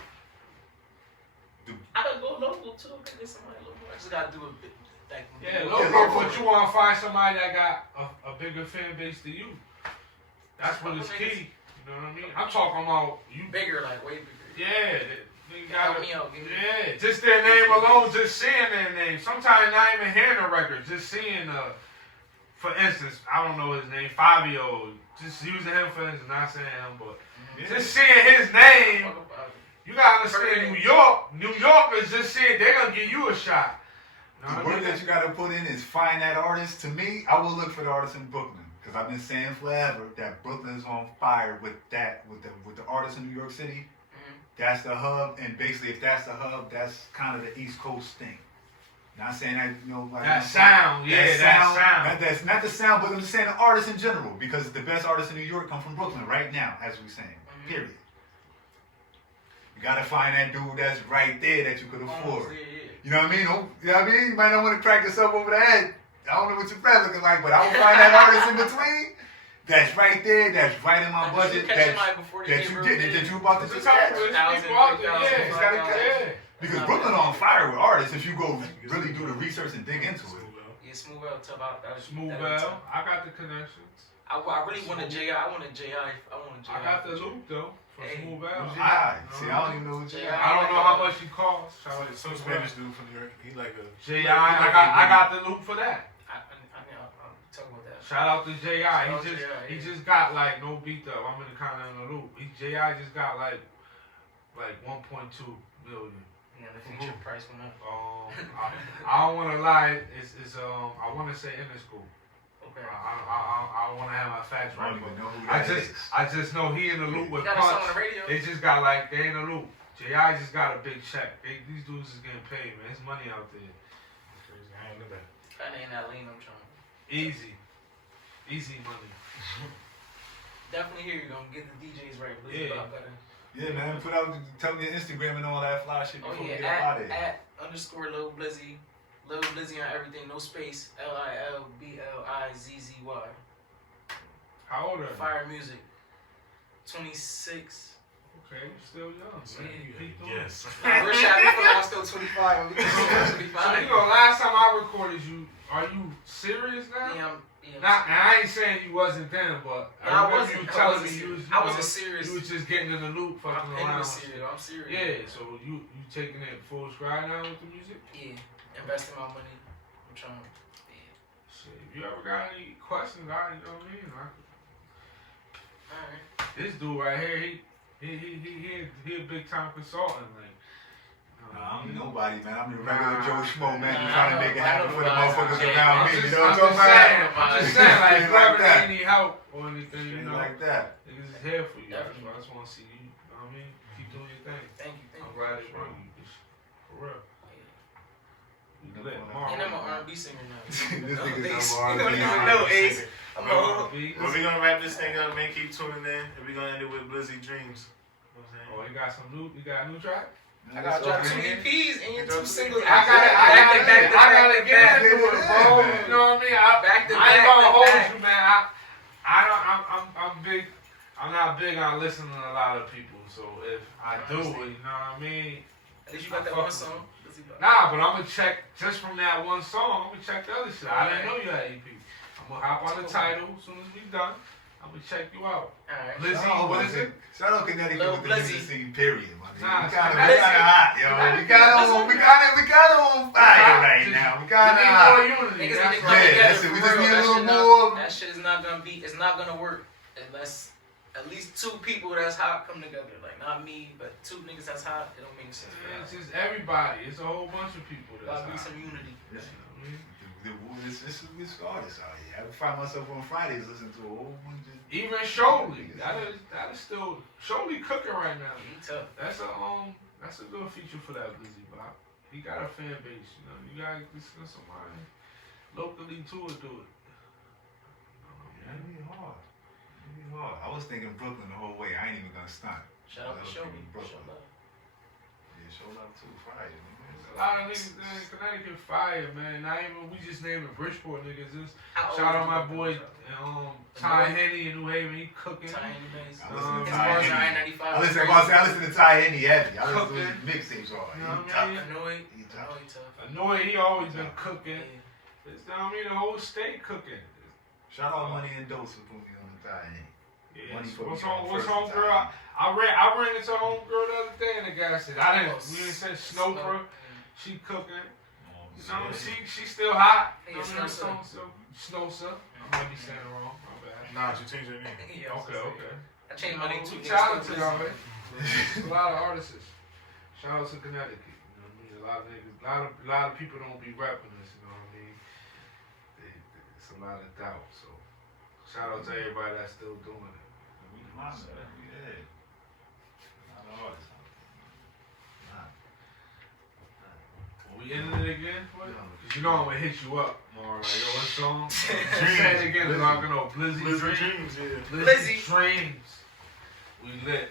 I could go local too. Get somebody local. I just gotta do a bit. Like, Yeah, local. local, but you want to find somebody that got a bigger fan base than you. That's what is key. You know what I mean? I'm talking about you. bigger, like way bigger. Yeah, Help me out, give me. Yeah, just their name alone, just seeing their name. Sometimes not even hearing the record, just seeing, for instance, I don't know his name, Fabio. Just using him for instance, not saying him, but just seeing his name. You gotta understand, New Yorkers just said they're gonna give you a shot. The word that you gotta put in is find that artist. To me, I will look for the artist in Brooklyn because I've been saying forever that Brooklyn is on fire with the artists in New York City. That's the hub, and basically, if that's the hub, that's kind of the East Coast thing. Not saying that like that sound, that sound. That's not the sound, but I'm just saying the artists in general because the best artists in New York come from Brooklyn right now, as we're saying. Period. You gotta find that dude that's right there that you could afford. You know what I mean? You know what I mean? You might not want to crack yourself over the head. I don't know what your friend looking like, but I will find that artist in between. That's right there. That's right in my budget. That you about to just catch. Because Brooklyn on fire with artists. If you go really do the research and dig into it. Yeah, Smooth L tough out. Smooth L. I got the connections. I really want a J.I. I want a J.I. I got the loop though. For Smooth L. See, I don't even know what J.I. I don't know how much he costs. Some Spanish dude from New York. He like a J.I. I got the loop for that. Talk about that. Shout out to J.I. He just got like no beat up. I'm in the kind of in the loop. J.I. just got like 1.2 million. Yeah, the future price went up. I don't want to lie. It's I want to say in the school. Okay. I want to have my facts right. I just know he in the loop with Punch. Punch. They just got like they in the loop. J.I. just got a big check. These dudes is getting paid, man. There's money out there. crazy. I ain't know that. That ain't that lean I'm trying. Easy money. Definitely here you're gonna get the DJs right. Blizzy Bop better. Yeah, man. Tell me your Instagram and all that fly shit before we get at, out of here. at _ Lil Blizzy. Lil Blizzy on everything, no space. LILBLIZZY. How old are you? Fire music. 26. Okay, you're still young. Yes. I wish I was still 25. So you know, last time I recorded you, are you serious now? Yeah, I ain't saying you wasn't then, but I remember you telling me I wasn't serious. You was just getting in the loop, fucking around. I'm serious. Yeah, so you taking it full stride now with the music? Yeah, investing my money. I'm trying. Yeah. Shit, if you ever got any questions, you know what I mean? Alright. This dude right here, he a big time consultant, like. I'm nobody, man. I'm the regular Joe Schmo, man. Nah, Trying to make it happen for the motherfuckers I'm around me. You know what I'm I'm just saying, like, if you like ever that. need any help or anything, you know, like that. niggas is here for you. Definitely. I just want to see you. You know what I mean? Keep doing your thing. Thank you. I'm glad it's running. For real. You lit. And I'm an R&B singer now. This nigga's Ace. R&B. You don't even know Ace. I'm a Well, we gonna wrap this thing up, man. Keep tuning in, and we gonna end it with Blizzy Dreams. You know what I'm saying? Oh, you got a new track? I gotta drop 2 EPs and 2 singles. I gotta get into it, bro. You know what I mean? I ain't gonna hold you, man. I'm big. I'm not big on listening to a lot of people. So if I do it, you know what I mean? At least you got that one song. Nah, but I'm gonna check just from that one song. I'm gonna check the other shit. I didn't know you had EP. I'm gonna hop on the title as soon as we done. I'm gonna check you out. Alright. Blizzy, what is it? Shout out Connecticut Lil with the Blizzy. music scene, period, my nigga. Nah, We kinda Blizzy. hot, yo. We kinda on fire right now. We kinda need hot. more unity. Niggas That's need to right. come together that's it. for We just real. need a That little shit more. That shit is not gonna be. It's not gonna work unless at least 2 people that's hot come together. Like not me, but 2 niggas that's hot. It don't make sense. Yeah, it's just everybody. It's a whole bunch of people that's Gotta be hot. some unity. You know what I mean? This artist out here. I find myself on Fridays listening to a whole bunch of. Even Sholey, that is still Sholey cooking right now. He tough. That's a good feature for that Blizzy Bop. He got a fan base, you know. You gotta listen to somebody locally too or do it. Yeah, it be hard. I was thinking Brooklyn the whole way. I ain't even gonna stunt. Shout out to Show Me. Brooklyn. Yeah, show love too. Friday. A lot of niggas in Connecticut fire, man. Not even we just naming Bridgeport niggas. Just How old shout out is my he? boy Ty Henny in New Haven. He cooking. Ty Henny Bass. I listen to His Ty bars Henny. are I-95. I listen to Ty Henny heavy. I listen to his mixtapes hard. You know He what I mean? tough. Annoyed. He tough. He tough. Annoyed, he always been cooking. Yeah. It's, I mean, the whole state cooking. Shout out Money and Dose for putting me on the Ty Henny. Yeah. Money for What's me home? on What's first home, time. girl? I ran into a home girl the other day, and the guy said, "I didn't." We didn't say Snoper. She cooking. You know, she still hot. Hey, You know, Snowsa. Snowsa. I might be saying it wrong. My bad. Nah, she changed her name. Yeah, Okay. I changed my name too. We talented out here. There's a lot of artists. Shout out to Connecticut. You know what I mean? A lot of niggas, a lot of people don't be rapping this. You know what I mean? It's a lot of doubt. So shout out to everybody that's still doing it. We lost that. Yeah. Not all the time. We ending it again? Cause you know I'm gonna hit you up more. Like, yo, what song? Say it again. It's not gonna Blizzy Blizzy Dreams. Dreams, yeah. Blizzy Dreams. We lit.